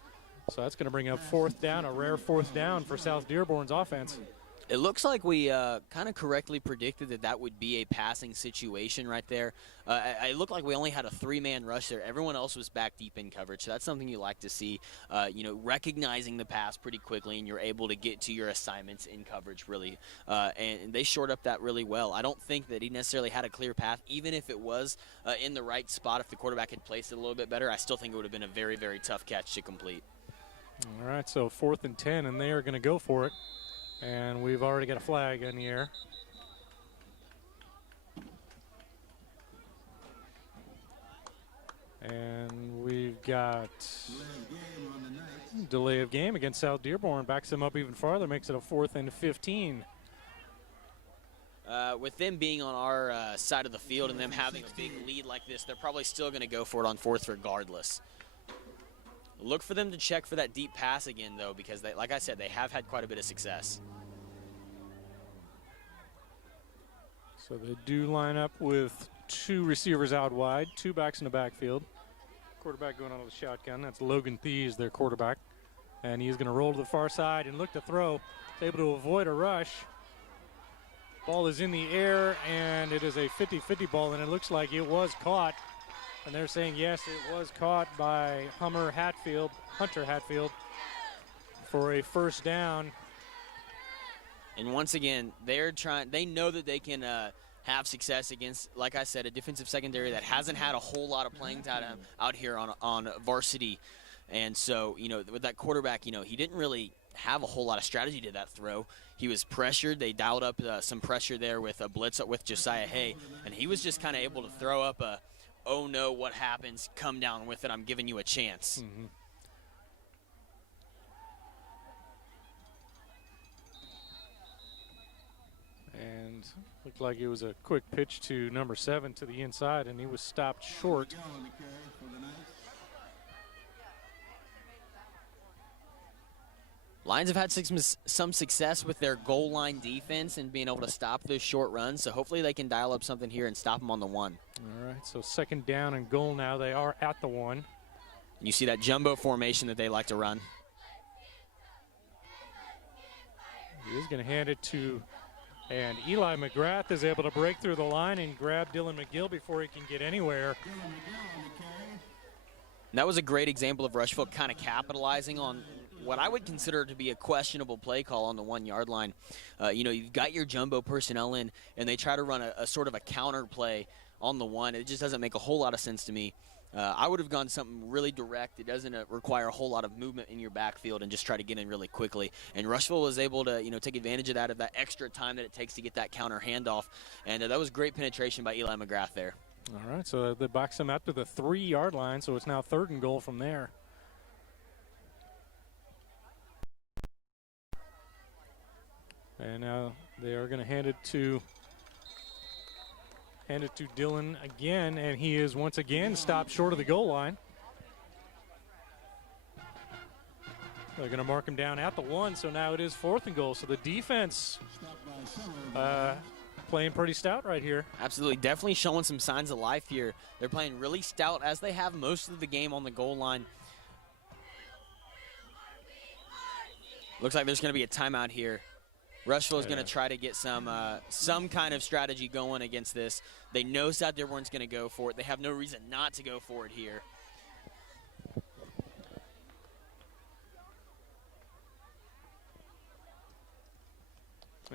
So that's going to bring up fourth down, a rare fourth down for South Dearborn's offense. It looks like we kind of correctly predicted that would be a passing situation right there. It looked like we only had a 3-man rush there. Everyone else was back deep in coverage. So that's something you like to see, recognizing the pass pretty quickly, and you're able to get to your assignments in coverage really. And they shored up that really well. I don't think that he necessarily had a clear path. Even if it was in the right spot, if the quarterback had placed it a little bit better, I still think it would have been a very, very tough catch to complete. All right, so 4th and 10, and they are going to go for it. And we've already got a flag in the air. And we've got delay of game against South Dearborn. Backs them up even farther, makes it a 4th and 15. With them being on our side of the field and them having a big lead like this, they're probably still going to go for it on 4th regardless. Look for them to check for that deep pass again, though, because, they, like I said, they have had quite a bit of success. So they do line up with 2 receivers out wide, 2 backs in the backfield. Quarterback going on with a shotgun. That's Logan Thies, their quarterback. And he's going to roll to the far side and look to throw. He's able to avoid a rush. Ball is in the air, and it is a 50-50 ball, and it looks like it was caught. And they're saying, yes, it was caught by Hunter Hatfield for a first down. And once again, they know that they can have success against, like I said, a defensive secondary that hasn't had a whole lot of playing time out here on varsity. And so, with that quarterback, he didn't really have a whole lot of strategy to that throw. He was pressured. They dialed up some pressure there with a blitz with Josiah Hay, and he was just kind of able to throw up a, oh no, what happens, come down with it, I'm giving you a chance. Mm-hmm. And looked like it was a quick pitch to number 7 to the inside, and he was stopped short. Lions have had some success with their goal line defense and being able to stop those short runs, so hopefully they can dial up something here and stop them on the 1. All right, so second down and goal now. They are at the 1. You see that jumbo formation that they like to run. He is going to hand it to And Eli McGrath is able to break through the line and grab Dylan McGill before he can get anywhere. And that was a great example of Rushville kind of capitalizing on what I would consider to be a questionable play call on the 1 yard line. You know, you've got your jumbo personnel in, and they try to run a sort of a counter play on the 1. It just doesn't make a whole lot of sense to me. I would have gone something really direct. It doesn't require a whole lot of movement in your backfield and just try to get in really quickly. And Rushville was able to, you know, take advantage of that extra time that it takes to get that counter handoff. And that was great penetration by Eli McGrath there. All right, so they box him out to the 3 yard line, so it's now 3rd and goal from there. And now they are going to hand it to Dylan again, and he is once again stopped short of the goal line. They're going to mark him down at the 1, so now it is 4th and goal. So the defense playing pretty stout right here. Absolutely, definitely showing some signs of life here. They're playing really stout as they have most of the game on the goal line. Looks like there's going to be a timeout here. Rushville is going to try to get some kind of strategy going against this. They know South Dearborn's going to go for it. They have no reason not to go for it here.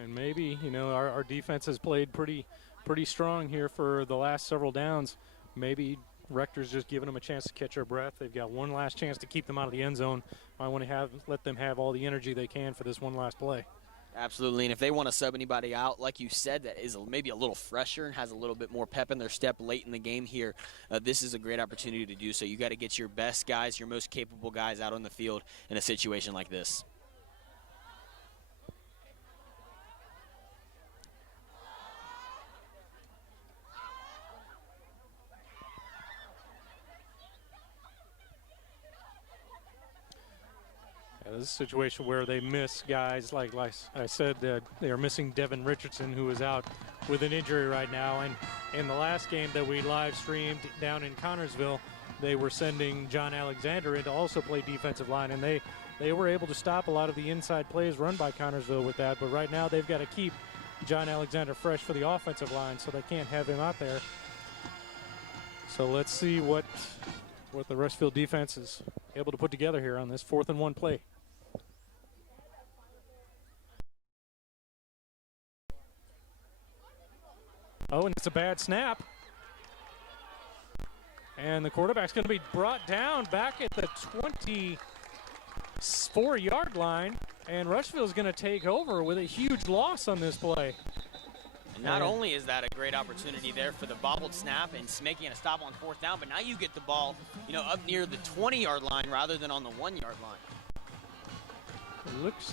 And maybe, you know, our defense has played pretty strong here for the last several downs. Maybe Rector's just giving them a chance to catch their breath. They've got one last chance to keep them out of the end zone. I want to let them have all the energy they can for this one last play. Absolutely, and if they want to sub anybody out, like you said, that is maybe a little fresher and has a little bit more pep in their step late in the game here, this is a great opportunity to do so. You got to get your best guys, your most capable guys out on the field in a situation like this. This is a situation where they miss guys like I said, they are missing Devin Richardson, who is out with an injury right now. And in the last game that we live streamed down in Connorsville, they were sending John Alexander in to also play defensive line, and they were able to stop a lot of the inside plays run by Connorsville with that. But right now they've got to keep John Alexander fresh for the offensive line, so they can't have him out there. So let's see what the Rushville defense is able to put together here on this 4th and 1 play. Oh, and it's a bad snap. And the quarterback's going to be brought down back at the 24-yard line. And Rushville's going to take over with a huge loss on this play. And not only is that a great opportunity there for the bobbled snap and making a stop on 4th down, but now you get the ball, you know, up near the 20-yard line rather than on the 1-yard line. It looks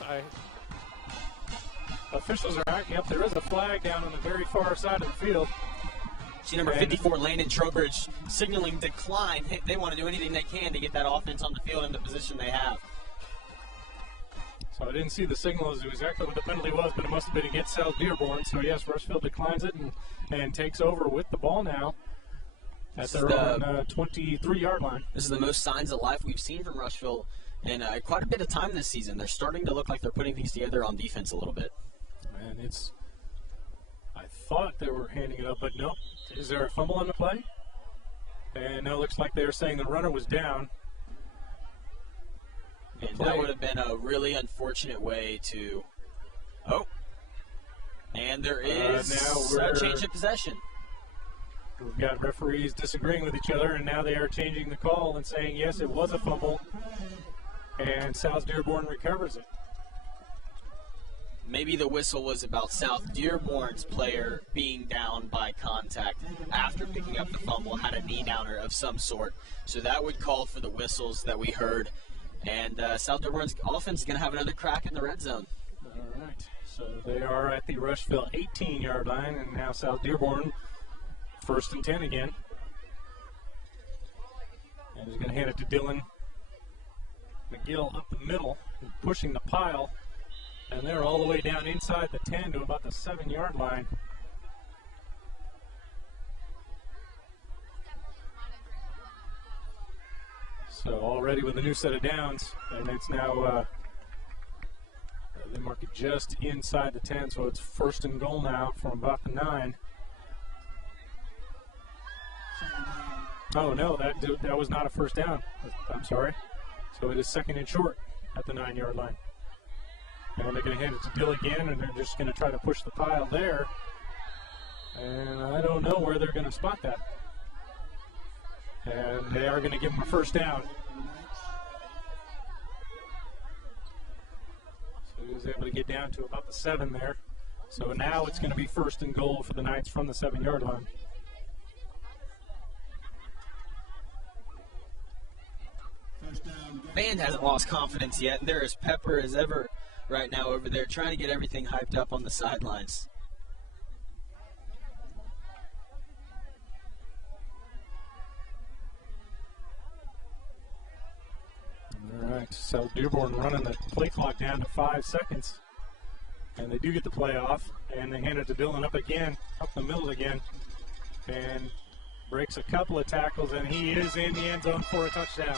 officials are acting up. There is a flag down on the very far side of the field. See number 54, Landon Trowbridge, signaling decline. They want to do anything they can to get that offense on the field in the position they have. So I didn't see the signal as to exactly what the penalty was, but it must have been against South Dearborn. So yes, Rushville declines it and takes over with the ball now at their own 23-yard line. This is the most signs of life we've seen from Rushville in quite a bit of time this season. They're starting to look like they're putting things together on defense a little bit. And I thought they were handing it up, but no. Is there a fumble on the play? And now it looks like they're saying the runner was down. And that would have been a really unfortunate way to. Oh. And there is a change of possession. We've got referees disagreeing with each other, and now they are changing the call and saying, yes, it was a fumble. And South Dearborn recovers it. Maybe the whistle was about South Dearborn's player being down by contact after picking up the fumble, had a knee downer of some sort. So that would call for the whistles that we heard. And South Dearborn's offense is going to have another crack in the red zone. All right. So they are at the Rushville 18-yard line, and now South Dearborn 1st and 10 again. And he's going to hand it to Dylan McGill up the middle, pushing the pile. And they're all the way down inside the 10 to about the 7-yard line. So already with a new set of downs, and it's now They mark it just inside the 10, so it's first and goal now from about the 9. Oh, no, that was not a first down. I'm sorry. So it is second and short at the 9-yard line. And they're going to hand it to Dill again, and they're just going to try to push the pile there. And I don't know where they're going to spot that. And they are going to give him a first down. So he was able to get down to about the 7 there. So now it's going to be first and goal for the Knights from the 7-yard line. Band hasn't lost confidence yet. They're as pepper as ever right now over there, trying to get everything hyped up on the sidelines. All right, so Dearborn running the play clock down to 5 seconds. And they do get the play off, and they hand it to Dillon up the middle again, and breaks a couple of tackles, and he is in the end zone for a touchdown.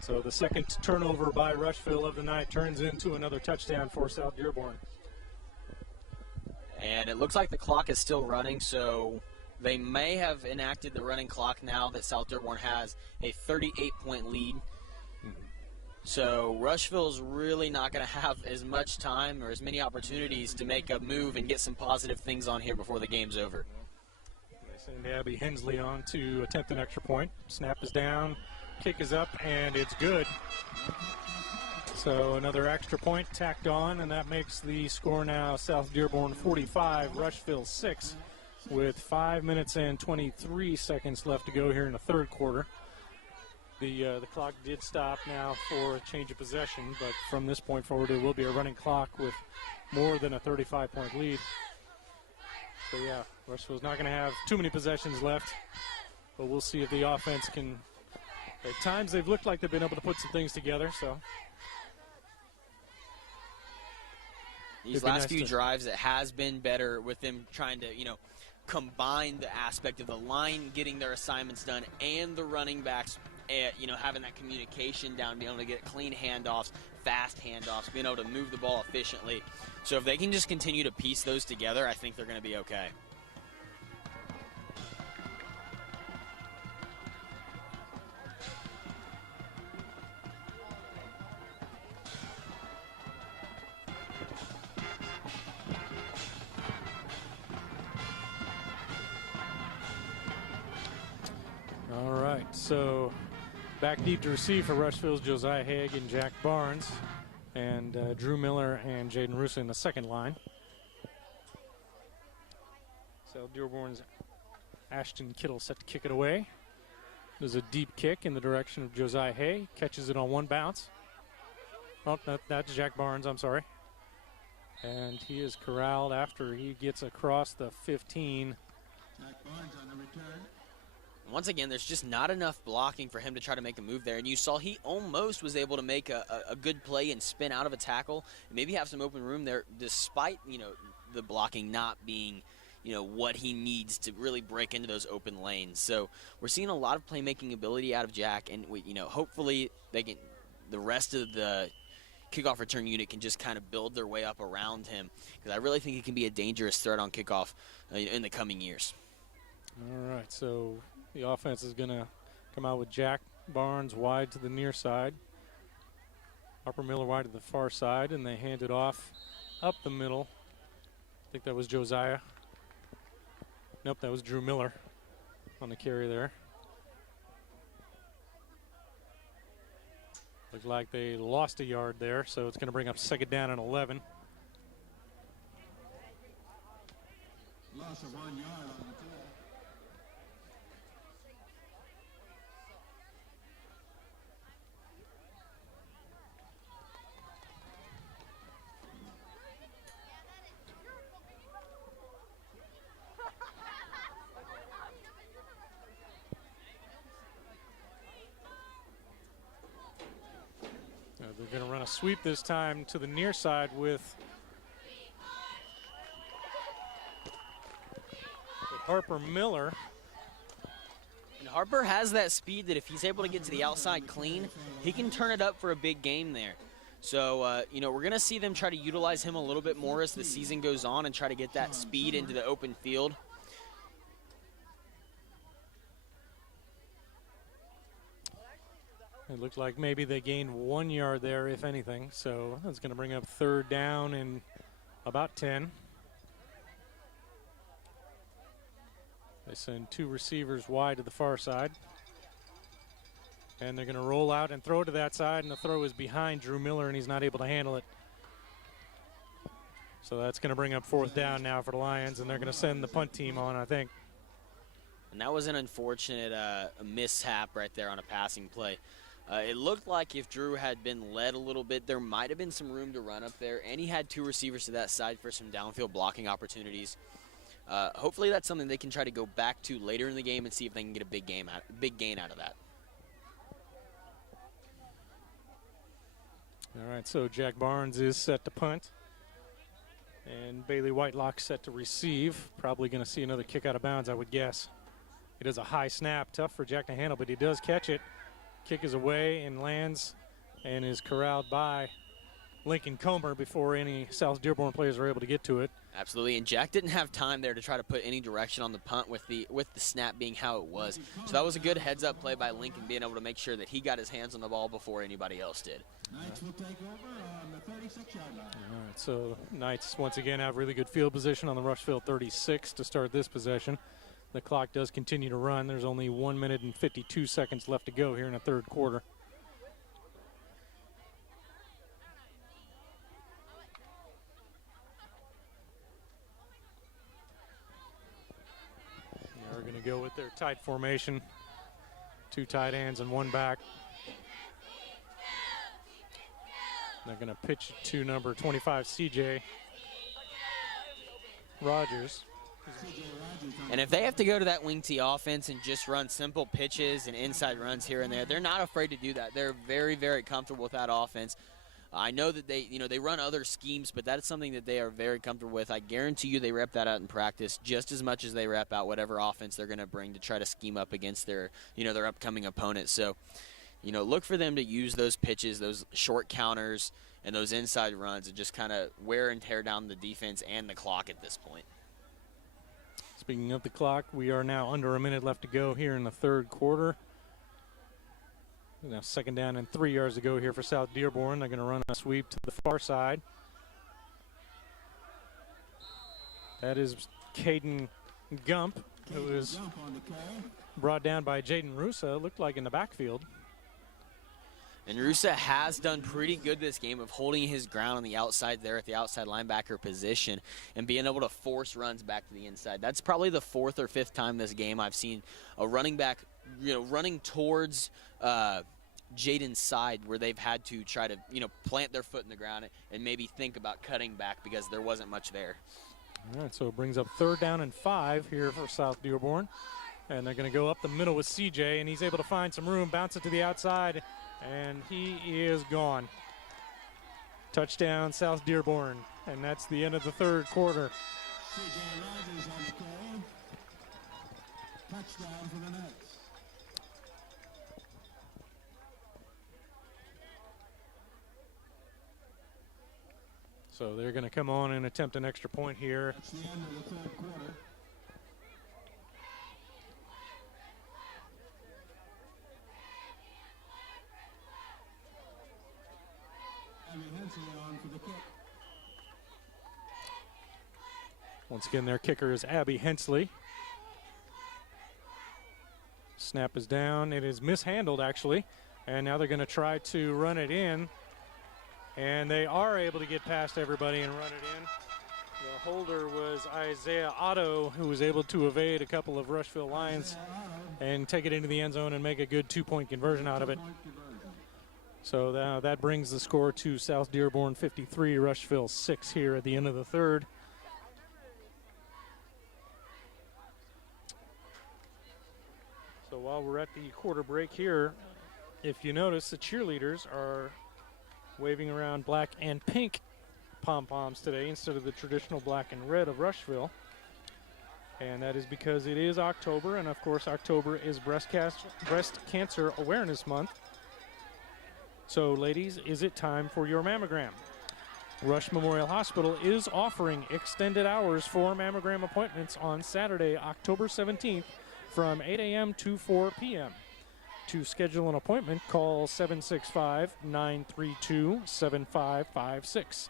So the second turnover by Rushville of the night turns into another touchdown for South Dearborn. And it looks like the clock is still running, so they may have enacted the running clock now that South Dearborn has a 38-point lead. So Rushville's really not going to have as much time or as many opportunities to make a move and get some positive things on here before the game's over. They send Abby Hensley on to attempt an extra point. Snap is down, kick is up, and it's good. So another extra point tacked on, and that makes the score now South Dearborn 45, Rushville 6, with 5 minutes and 23 seconds left to go here in the third quarter. The clock did stop now for a change of possession, but from this point forward, it will be a running clock with more than a 35-point lead. So, yeah, Rushville's not going to have too many possessions left, but we'll see if the offense can. At times, they've looked like they've been able to put some things together, so. These last few drives, it has been better with them trying to, combine the aspect of the line getting their assignments done and the running backs, having that communication down, being able to get clean handoffs, fast handoffs, being able to move the ball efficiently. So if they can just continue to piece those together, I think they're going to be okay. All right, so back deep to receive for Rushville's Josiah Haig and Jack Barnes, and Drew Miller and Jaden Russo in the second line. So Dearborn's Ashton Kittle set to kick it away. There's a deep kick in the direction of Josiah Haig. Catches it on one bounce. Oh, that's Jack Barnes, I'm sorry. And he is corralled after he gets across the 15. Jack Barnes on the return. Once again, there's just not enough blocking for him to try to make a move there. And you saw he almost was able to make a good play and spin out of a tackle, and maybe have some open room there, despite, the blocking not being, what he needs to really break into those open lanes. So we're seeing a lot of playmaking ability out of Jack, and hopefully the rest of the kickoff return unit can just kind of build their way up around him, because I really think he can be a dangerous threat on kickoff in the coming years. All right, so the offense is going to come out with Jack Barnes wide to the near side, Harper Miller wide to the far side, and they hand it off up the middle. I think that was Josiah. Nope, that was Drew Miller on the carry there. Looks like they lost a yard there, so it's going to bring up second down and 11. Loss of 1 yard on the play. They're going to run a sweep this time to the near side with Harper Miller. Harper has that speed that if he's able to get to the outside clean, he can turn it up for a big game there. So, you know, we're going to see them try to utilize him a little bit more as the season goes on and try to get that speed into the open field. It looked like maybe they gained 1 yard there, if anything. So that's going to bring up third down and about 10. They send 2 receivers wide to the far side. And they're going to roll out and throw to that side, and the throw is behind Drew Miller, and he's not able to handle it. So that's going to bring up fourth down now for the Lions, and they're going to send the punt team on, I think. And that was an unfortunate mishap right there on a passing play. It looked like if Drew had been led a little bit, there might have been some room to run up there, and he had 2 receivers to that side for some downfield blocking opportunities. Hopefully that's something they can try to go back to later in the game and see if they can get a big gain out of that. All right, so Jack Barnes is set to punt. And Bailey Whitelock set to receive. Probably going to see another kick out of bounds, I would guess. It is a high snap, tough for Jack to handle, but he does catch it. Kick is away and lands and is corralled by Lincoln Comer before any South Dearborn players are able to get to it. Absolutely, and Jack didn't have time there to try to put any direction on the punt with the snap being how it was. So that was a good heads-up play by Lincoln, being able to make sure that he got his hands on the ball before anybody else did. Knights will take over on the 36-yard line. All right, so Knights once again have really good field position on the Rushville 36 to start this possession. The clock does continue to run. There's only 1 minute and 52 seconds left to go here in the third quarter. They're going to go with their tight formation. 2 tight ends and 1 back. They're going to pitch to number 25, C.J. Rogers. And if they have to go to that wing tee offense and just run simple pitches and inside runs here and there, they're not afraid to do that. They're very, very comfortable with that offense. I know that they run other schemes, but that is something that they are very comfortable with. I guarantee you they rep that out in practice just as much as they rep out whatever offense they're going to bring to try to scheme up against their upcoming opponent. So, look for them to use those pitches, those short counters, and those inside runs and just kind of wear and tear down the defense and the clock at this point. Speaking of the clock, we are now under a minute left to go here in the third quarter. Now 2nd down and 3 yards to go here for South Dearborn. They're going to run a sweep to the far side. That is Caden Gump, who is brought down by Jaden Rusa, looked like in the backfield. And Rusa has done pretty good this game of holding his ground on the outside there at the outside linebacker position and being able to force runs back to the inside. That's probably the 4th or 5th time this game I've seen a running back, running towards Jaden's side where they've had to try to, plant their foot in the ground and maybe think about cutting back because there wasn't much there. All right, so it brings up 3rd down and 5 here for South Dearborn. And they're going to go up the middle with CJ, and he's able to find some room, bounce it to the outside, and he is gone. Touchdown, South Dearborn, and that's the end of the third quarter. C.J. Rogers on the carry. Touchdown for the Knights. So they're going to come on and attempt an extra point here. That's the end of the third quarter. On for the kick. Once again, their kicker is Abby Hensley. Snap is down. It is mishandled, actually. And now they're going to try to run it in. And they are able to get past everybody and run it in. The holder was Isaiah Otto, who was able to evade a couple of Rushville Lions and take it into the end zone and make a good 2-point conversion out of it. So that brings the score to South Dearborn 53, Rushville 6 here at the end of the third. So while we're at the quarter break here, if you notice, the cheerleaders are waving around black and pink pom-poms today instead of the traditional black and red of Rushville. And that is because it is October, and of course October is Breast Cancer Awareness Month. So ladies, is it time for your mammogram? Rush Memorial Hospital is offering extended hours for mammogram appointments on Saturday, October 17th from 8 a.m. to 4 p.m. To schedule an appointment, call 765-932-7556.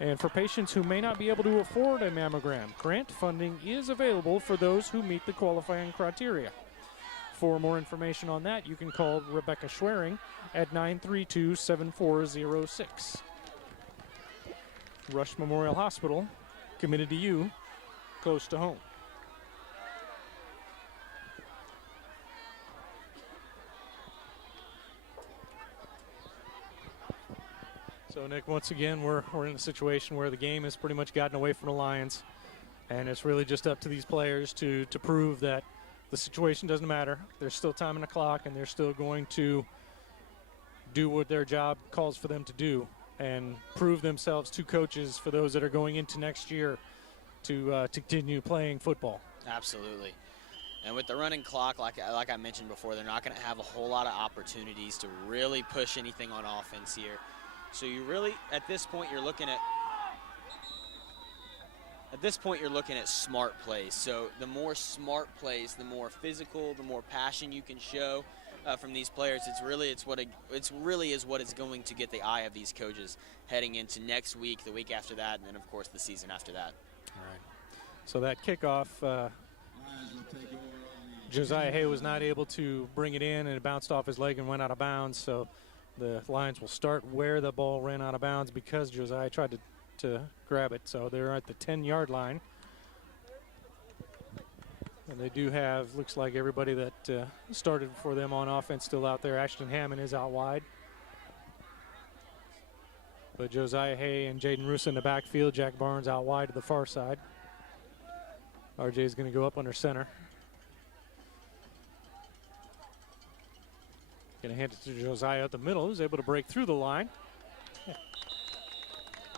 And for patients who may not be able to afford a mammogram, grant funding is available for those who meet the qualifying criteria. For more information on that, you can call Rebecca Schwering at 932-7406. Rush Memorial Hospital, committed to you, close to home. So, Nick, once again, we're in a situation where the game has pretty much gotten away from the Lions, and it's really just up to these players to prove that the situation doesn't matter. There's still time on the clock, and they're still going to do what their job calls for them to do and prove themselves to coaches for those that are going into next year to continue playing football. Absolutely. And with the running clock, like I mentioned before, they're not going to have a whole lot of opportunities to really push anything on offense here. So you really, at this point, you're looking at smart plays. So the more smart plays, the more physical, the more passion you can show from these players. It's really what is going to get the eye of these coaches heading into next week, the week after that, and then of course the season after that. All right. So that kickoff, Josiah Hay was not able to bring it in, and it bounced off his leg and went out of bounds. So the Lions will start where the ball ran out of bounds because Josiah tried to grab it. So they're at the 10-yard line. And they do have, looks like everybody that started for them on offense still out there. Ashton Hammond is out wide. But Josiah Hay and Jaden Russo in the backfield. Jack Barnes out wide to the far side. RJ is going to go up under center. Going to hand it to Josiah at the middle, who's able to break through the line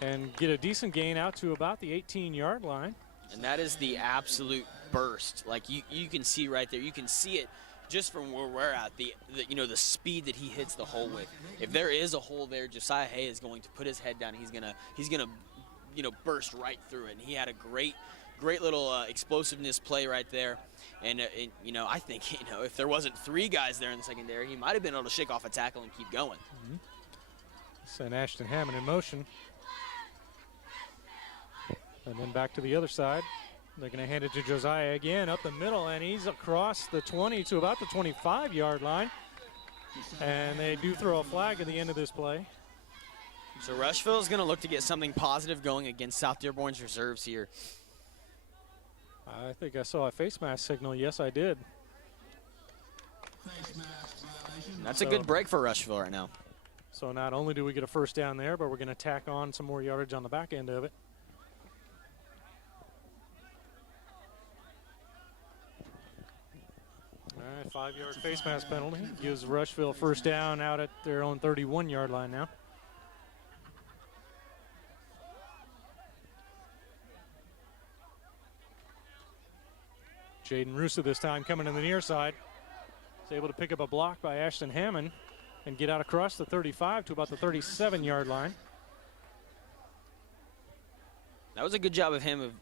and get a decent gain out to about the 18-yard line. And that is the absolute burst. Like you can see right there. You can see it just from where we're at, the speed that he hits the hole with. If there is a hole there, Josiah Hay is going to put his head down. He's gonna burst right through it. And he had a great little explosiveness play right there. And I think if there wasn't three guys there in the secondary, he might have been able to shake off a tackle and keep going. Mm-hmm. Send Ashton Hammond in motion. And then back to the other side. They're going to hand it to Josiah again up the middle, and he's across the 20 to about the 25-yard line. And they do throw a flag at the end of this play. So Rushville is going to look to get something positive going against South Dearborn's reserves here. I think I saw a face mask signal. Yes, I did. That's a good break for Rushville right now. So not only do we get a first down there, but we're going to tack on some more yardage on the back end of it. All right, 5-yard face mask penalty. Gives Rushville first down out at their own 31-yard line now. Jaden Russo this time coming to the near side. He's able to pick up a block by Ashton Hammond and get out across the 35 to about the 37-yard line. That was a good job of him of,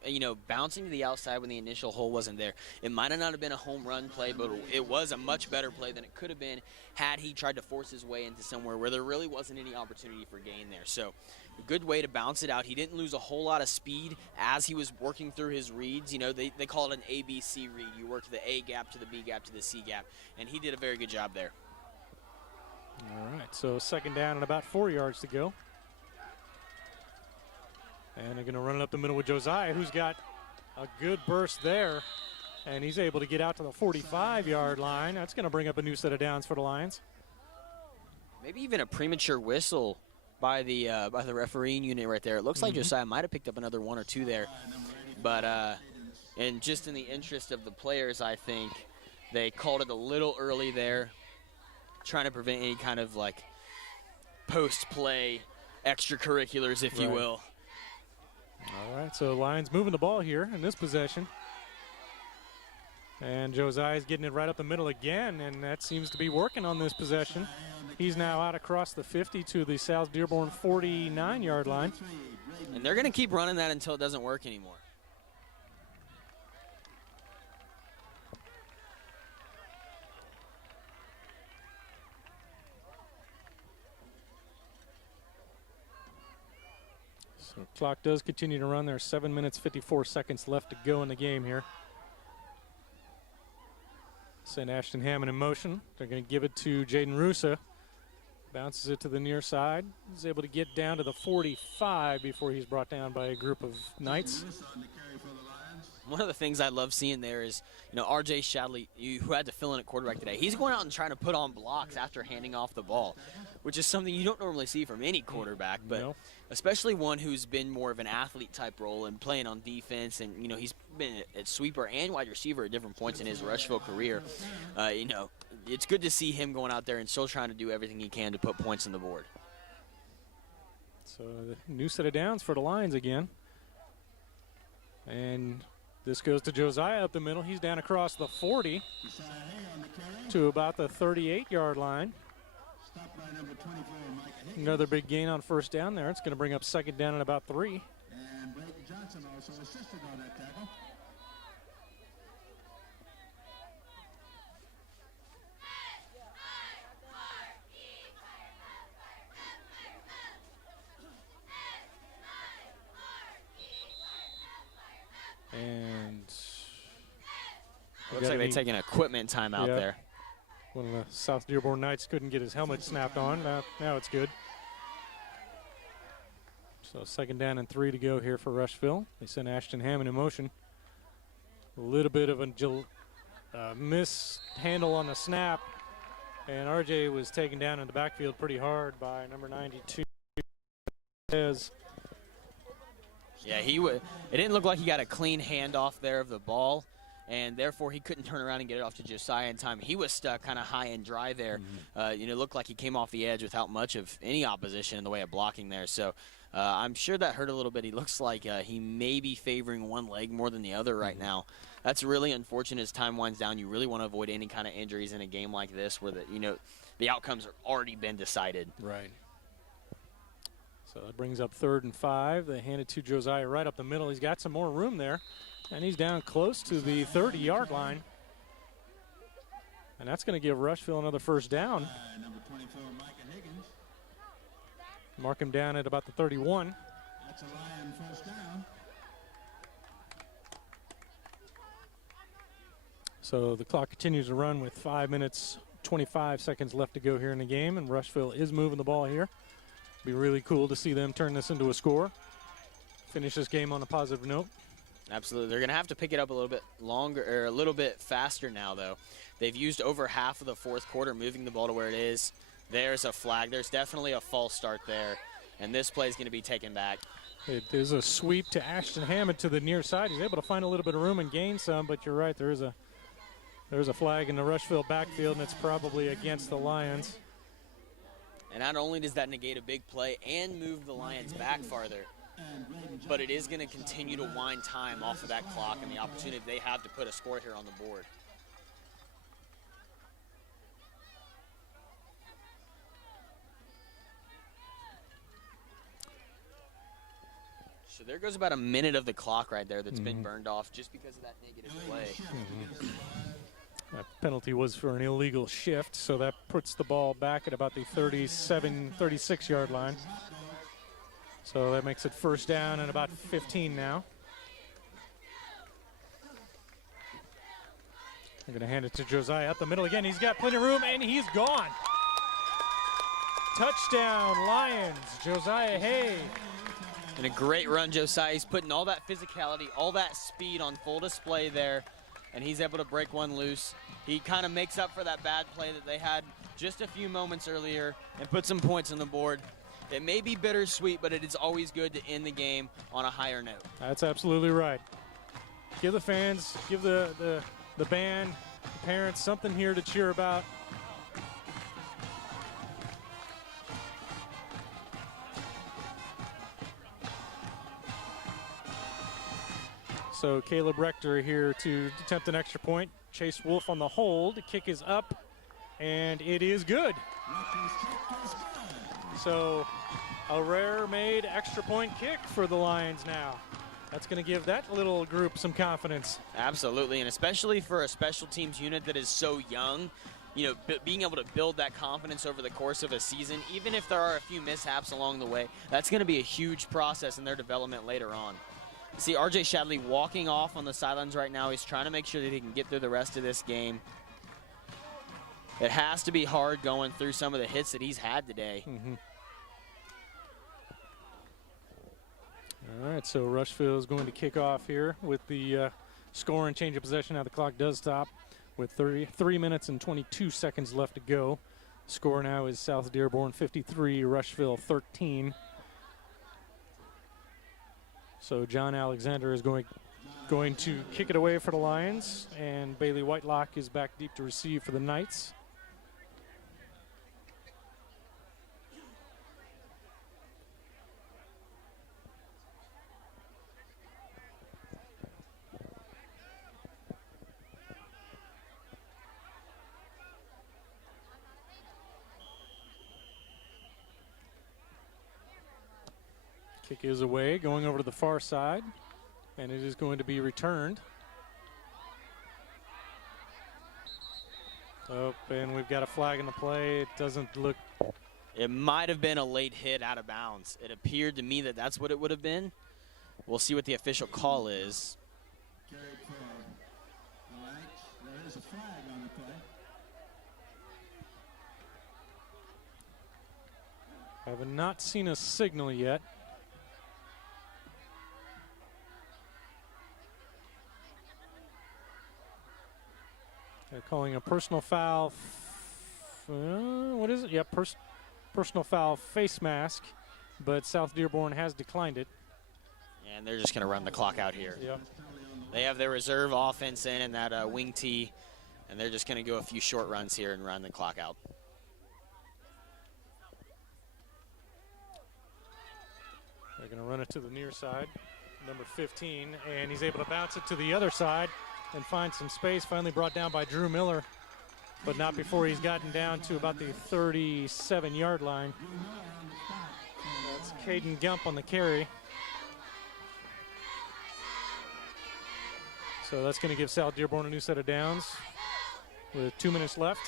bouncing to the outside when the initial hole wasn't there. It might have not have been a home run play, but it was a much better play than it could have been had he tried to force his way into somewhere where there really wasn't any opportunity for gain there. So a good way to bounce it out. He didn't lose a whole lot of speed as he was working through his reads. They call it an ABC read. You work the A gap to the B gap to the C gap, and he did a very good job there. All right, so second down and about 4 yards to go. And they're going to run it up the middle with Josiah, who's got a good burst there. And he's able to get out to the 45-yard line. That's going to bring up a new set of downs for the Lions. Maybe even a premature whistle by the refereeing unit right there. It looks like Josiah might have picked up another one or two there. But and just in the interest of the players, I think they called it a little early there, trying to prevent any kind of post-play extracurriculars, if you will. All right, so Lions moving the ball here in this possession. And Josiah's getting it right up the middle again, and that seems to be working on this possession. He's now out across the 50 to the South Dearborn 49-yard line. And they're going to keep running that until it doesn't work anymore. So clock does continue to run. There's 7 minutes, 54 seconds left to go in the game here. Send Ashton Hammond in motion. They're going to give it to Jaden Rusa. Bounces it to the near side. He's able to get down to the 45 before he's brought down by a group of Knights. One of the things I love seeing there is, R.J. Shadley, who had to fill in at quarterback today, he's going out and trying to put on blocks after handing off the ball, which is something you don't normally see from any quarterback, but especially one who's been more of an athlete-type role and playing on defense. And, he's been at sweeper and wide receiver at different points in his Rushville career. It's good to see him going out there and still trying to do everything he can to put points on the board. So the new set of downs for the Lions again. And this goes to Josiah up the middle. He's down across the 40 to about the 38-yard line. Another big gain on first down there. It's going to bring up second down at about 3. And Brayton Johnson also assisted on that tackle. And looks like they're taking an equipment time out there. One of the South Dearborn Knights couldn't get his helmet snapped on. Now it's good. So second down and 3 to go here for Rushville. They send Ashton Hammond in motion. A little bit of a mishandle on the snap. And RJ was taken down in the backfield pretty hard by number 92. Yeah, it didn't look like he got a clean handoff there of the ball, and therefore he couldn't turn around and get it off to Josiah in time. He was stuck kind of high and dry there. It looked like he came off the edge without much of any opposition in the way of blocking there. So I'm sure that hurt a little bit. He looks like he may be favoring one leg more than the other right now. That's really unfortunate as time winds down. You really want to avoid any kind of injuries in a game like this where the outcomes have already been decided. Right. So that brings up 3rd and 5. They hand it to Josiah right up the middle. He's got some more room there, and he's down close to the 30-yard line. And that's going to give Rushville another first down. Number 24, Micah Higgins. Mark him down at about the 31. That's a Lion first down. So the clock continues to run with 5 minutes, 25 seconds left to go here in the game, and Rushville is moving the ball here. Be really cool to see them turn this into a score. Finish this game on a positive note. Absolutely. They're going to have to pick it up a little bit longer, or a little bit faster now, though. They've used over half of the fourth quarter moving the ball to where it is. There's a flag. There's definitely a false start there, and this play is going to be taken back. It is a sweep to Ashton Hammond to the near side. He's able to find a little bit of room and gain some, but you're right, there's a flag in the Rushville backfield, and it's probably against the Lions. And not only does that negate a big play and move the Lions back farther, but it is going to continue to wind time off of that clock and the opportunity they have to put a score here on the board. So there goes about a minute of the clock right there that's been burned off just because of that negative play. That penalty was for an illegal shift, so that puts the ball back at about the 36-yard line. So that makes it first down and about 15 now. They're going to hand it to Josiah up the middle again. He's got plenty of room, and he's gone. Touchdown, Lions. Josiah Hay. And a great run, Josiah. He's putting all that physicality, all that speed on full display there, and he's able to break one loose. He kind of makes up for that bad play that they had just a few moments earlier and put some points on the board. It may be bittersweet, but it is always good to end the game on a higher note. That's absolutely right. Give the fans, give the band, the parents something here to cheer about. So Caleb Rector here to attempt an extra point. Chase Wolf on the hold. The kick is up, and it is good. So a rare-made extra point kick for the Lions now. That's going to give that little group some confidence. Absolutely, and especially for a special teams unit that is so young, you know, being able to build that confidence over the course of a season, even if there are a few mishaps along the way, that's going to be a huge process in their development later on. See R.J. Shadley walking off on the sidelines right now. He's trying to make sure that he can get through the rest of this game. It has to be hard going through some of the hits that he's had today. Mm-hmm. All right, so Rushville is going to kick off here with the score and change of possession. Now the clock does stop with 3 minutes and 22 seconds left to go. Score now is South Dearborn 53, Rushville 13. So John Alexander is going to kick it away for the Lions, and Bailey Whitelock is back deep to receive for the Knights. Kick is away, going over to the far side, and it is going to be returned. Oh, and we've got a flag in the play. It doesn't look... It might have been a late hit out of bounds. It appeared to me that that's what it would have been. We'll see what the official call is. Carried for the Knights. There is a flag on the play. I have not seen a signal yet. They're calling a personal foul. What is it? Yeah, personal foul face mask, but South Dearborn has declined it. And they're just going to run the clock out here. Yep. They have their reserve offense in that wing tee, and they're just going to go a few short runs here and run the clock out. They're going to run it to the near side, number 15, and he's able to bounce it to the other side and find some space, finally brought down by Drew Miller, but not before he's gotten down to about the 37-yard line. That's Caden Gump on the carry. So that's going to give South Dearborn a new set of downs with 2 minutes left.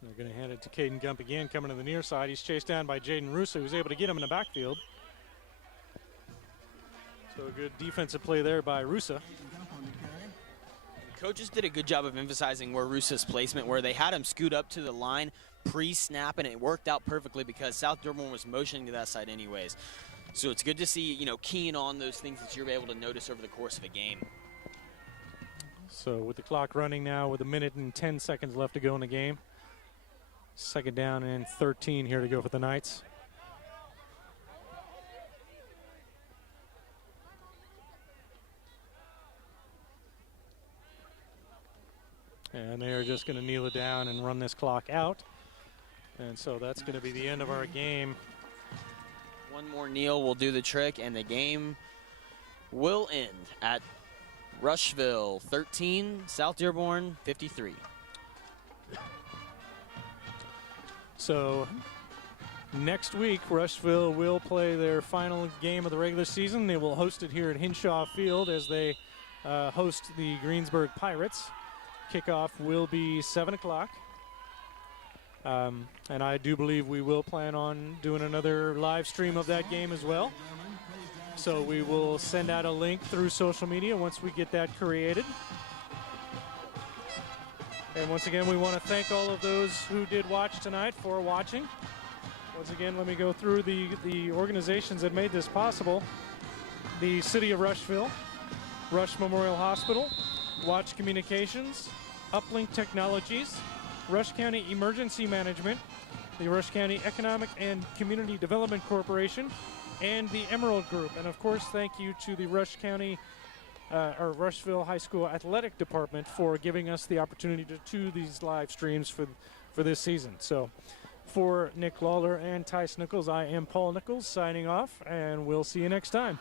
They're going to hand it to Caden Gump again, coming to the near side. He's chased down by Jaden Russo, who's able to get him in the backfield. So a good defensive play there by Russo. Coaches did a good job of emphasizing where Russo's placement, where they had him scoot up to the line pre-snap, and it worked out perfectly because South Dearborn was motioning to that side anyways. So it's good to see, you know, keying on those things that you're able to notice over the course of a game. So with the clock running now with 1 minute and 10 seconds left to go in the game. Second down and 13 here to go for the Knights. And they are just going to kneel it down and run this clock out. And so that's going to be the end of our game. One more kneel will do the trick, and the game will end at Rushville 13, South Dearborn 53. So next week, Rushville will play their final game of the regular season. They will host it here at Hinshaw Field as they host the Greensburg Pirates. Kickoff will be 7 o'clock. And I do believe we will plan on doing another live stream of that game as well. So we will send out a link through social media once we get that created. And once again, we want to thank all of those who did watch tonight for watching. Once again, let me go through the organizations that made this possible. The City of Rushville, Rush Memorial Hospital, Watch Communications, Uplink Technologies, Rush County Emergency Management, the Rush County Economic and Community Development Corporation, and the Emerald Group. And of course, thank you to the Rush County our Rushville High School Athletic Department for giving us the opportunity to do these live streams for this season. So for Nick Lawler and Tice Nichols, I am Paul Nichols signing off, and we'll see you next time.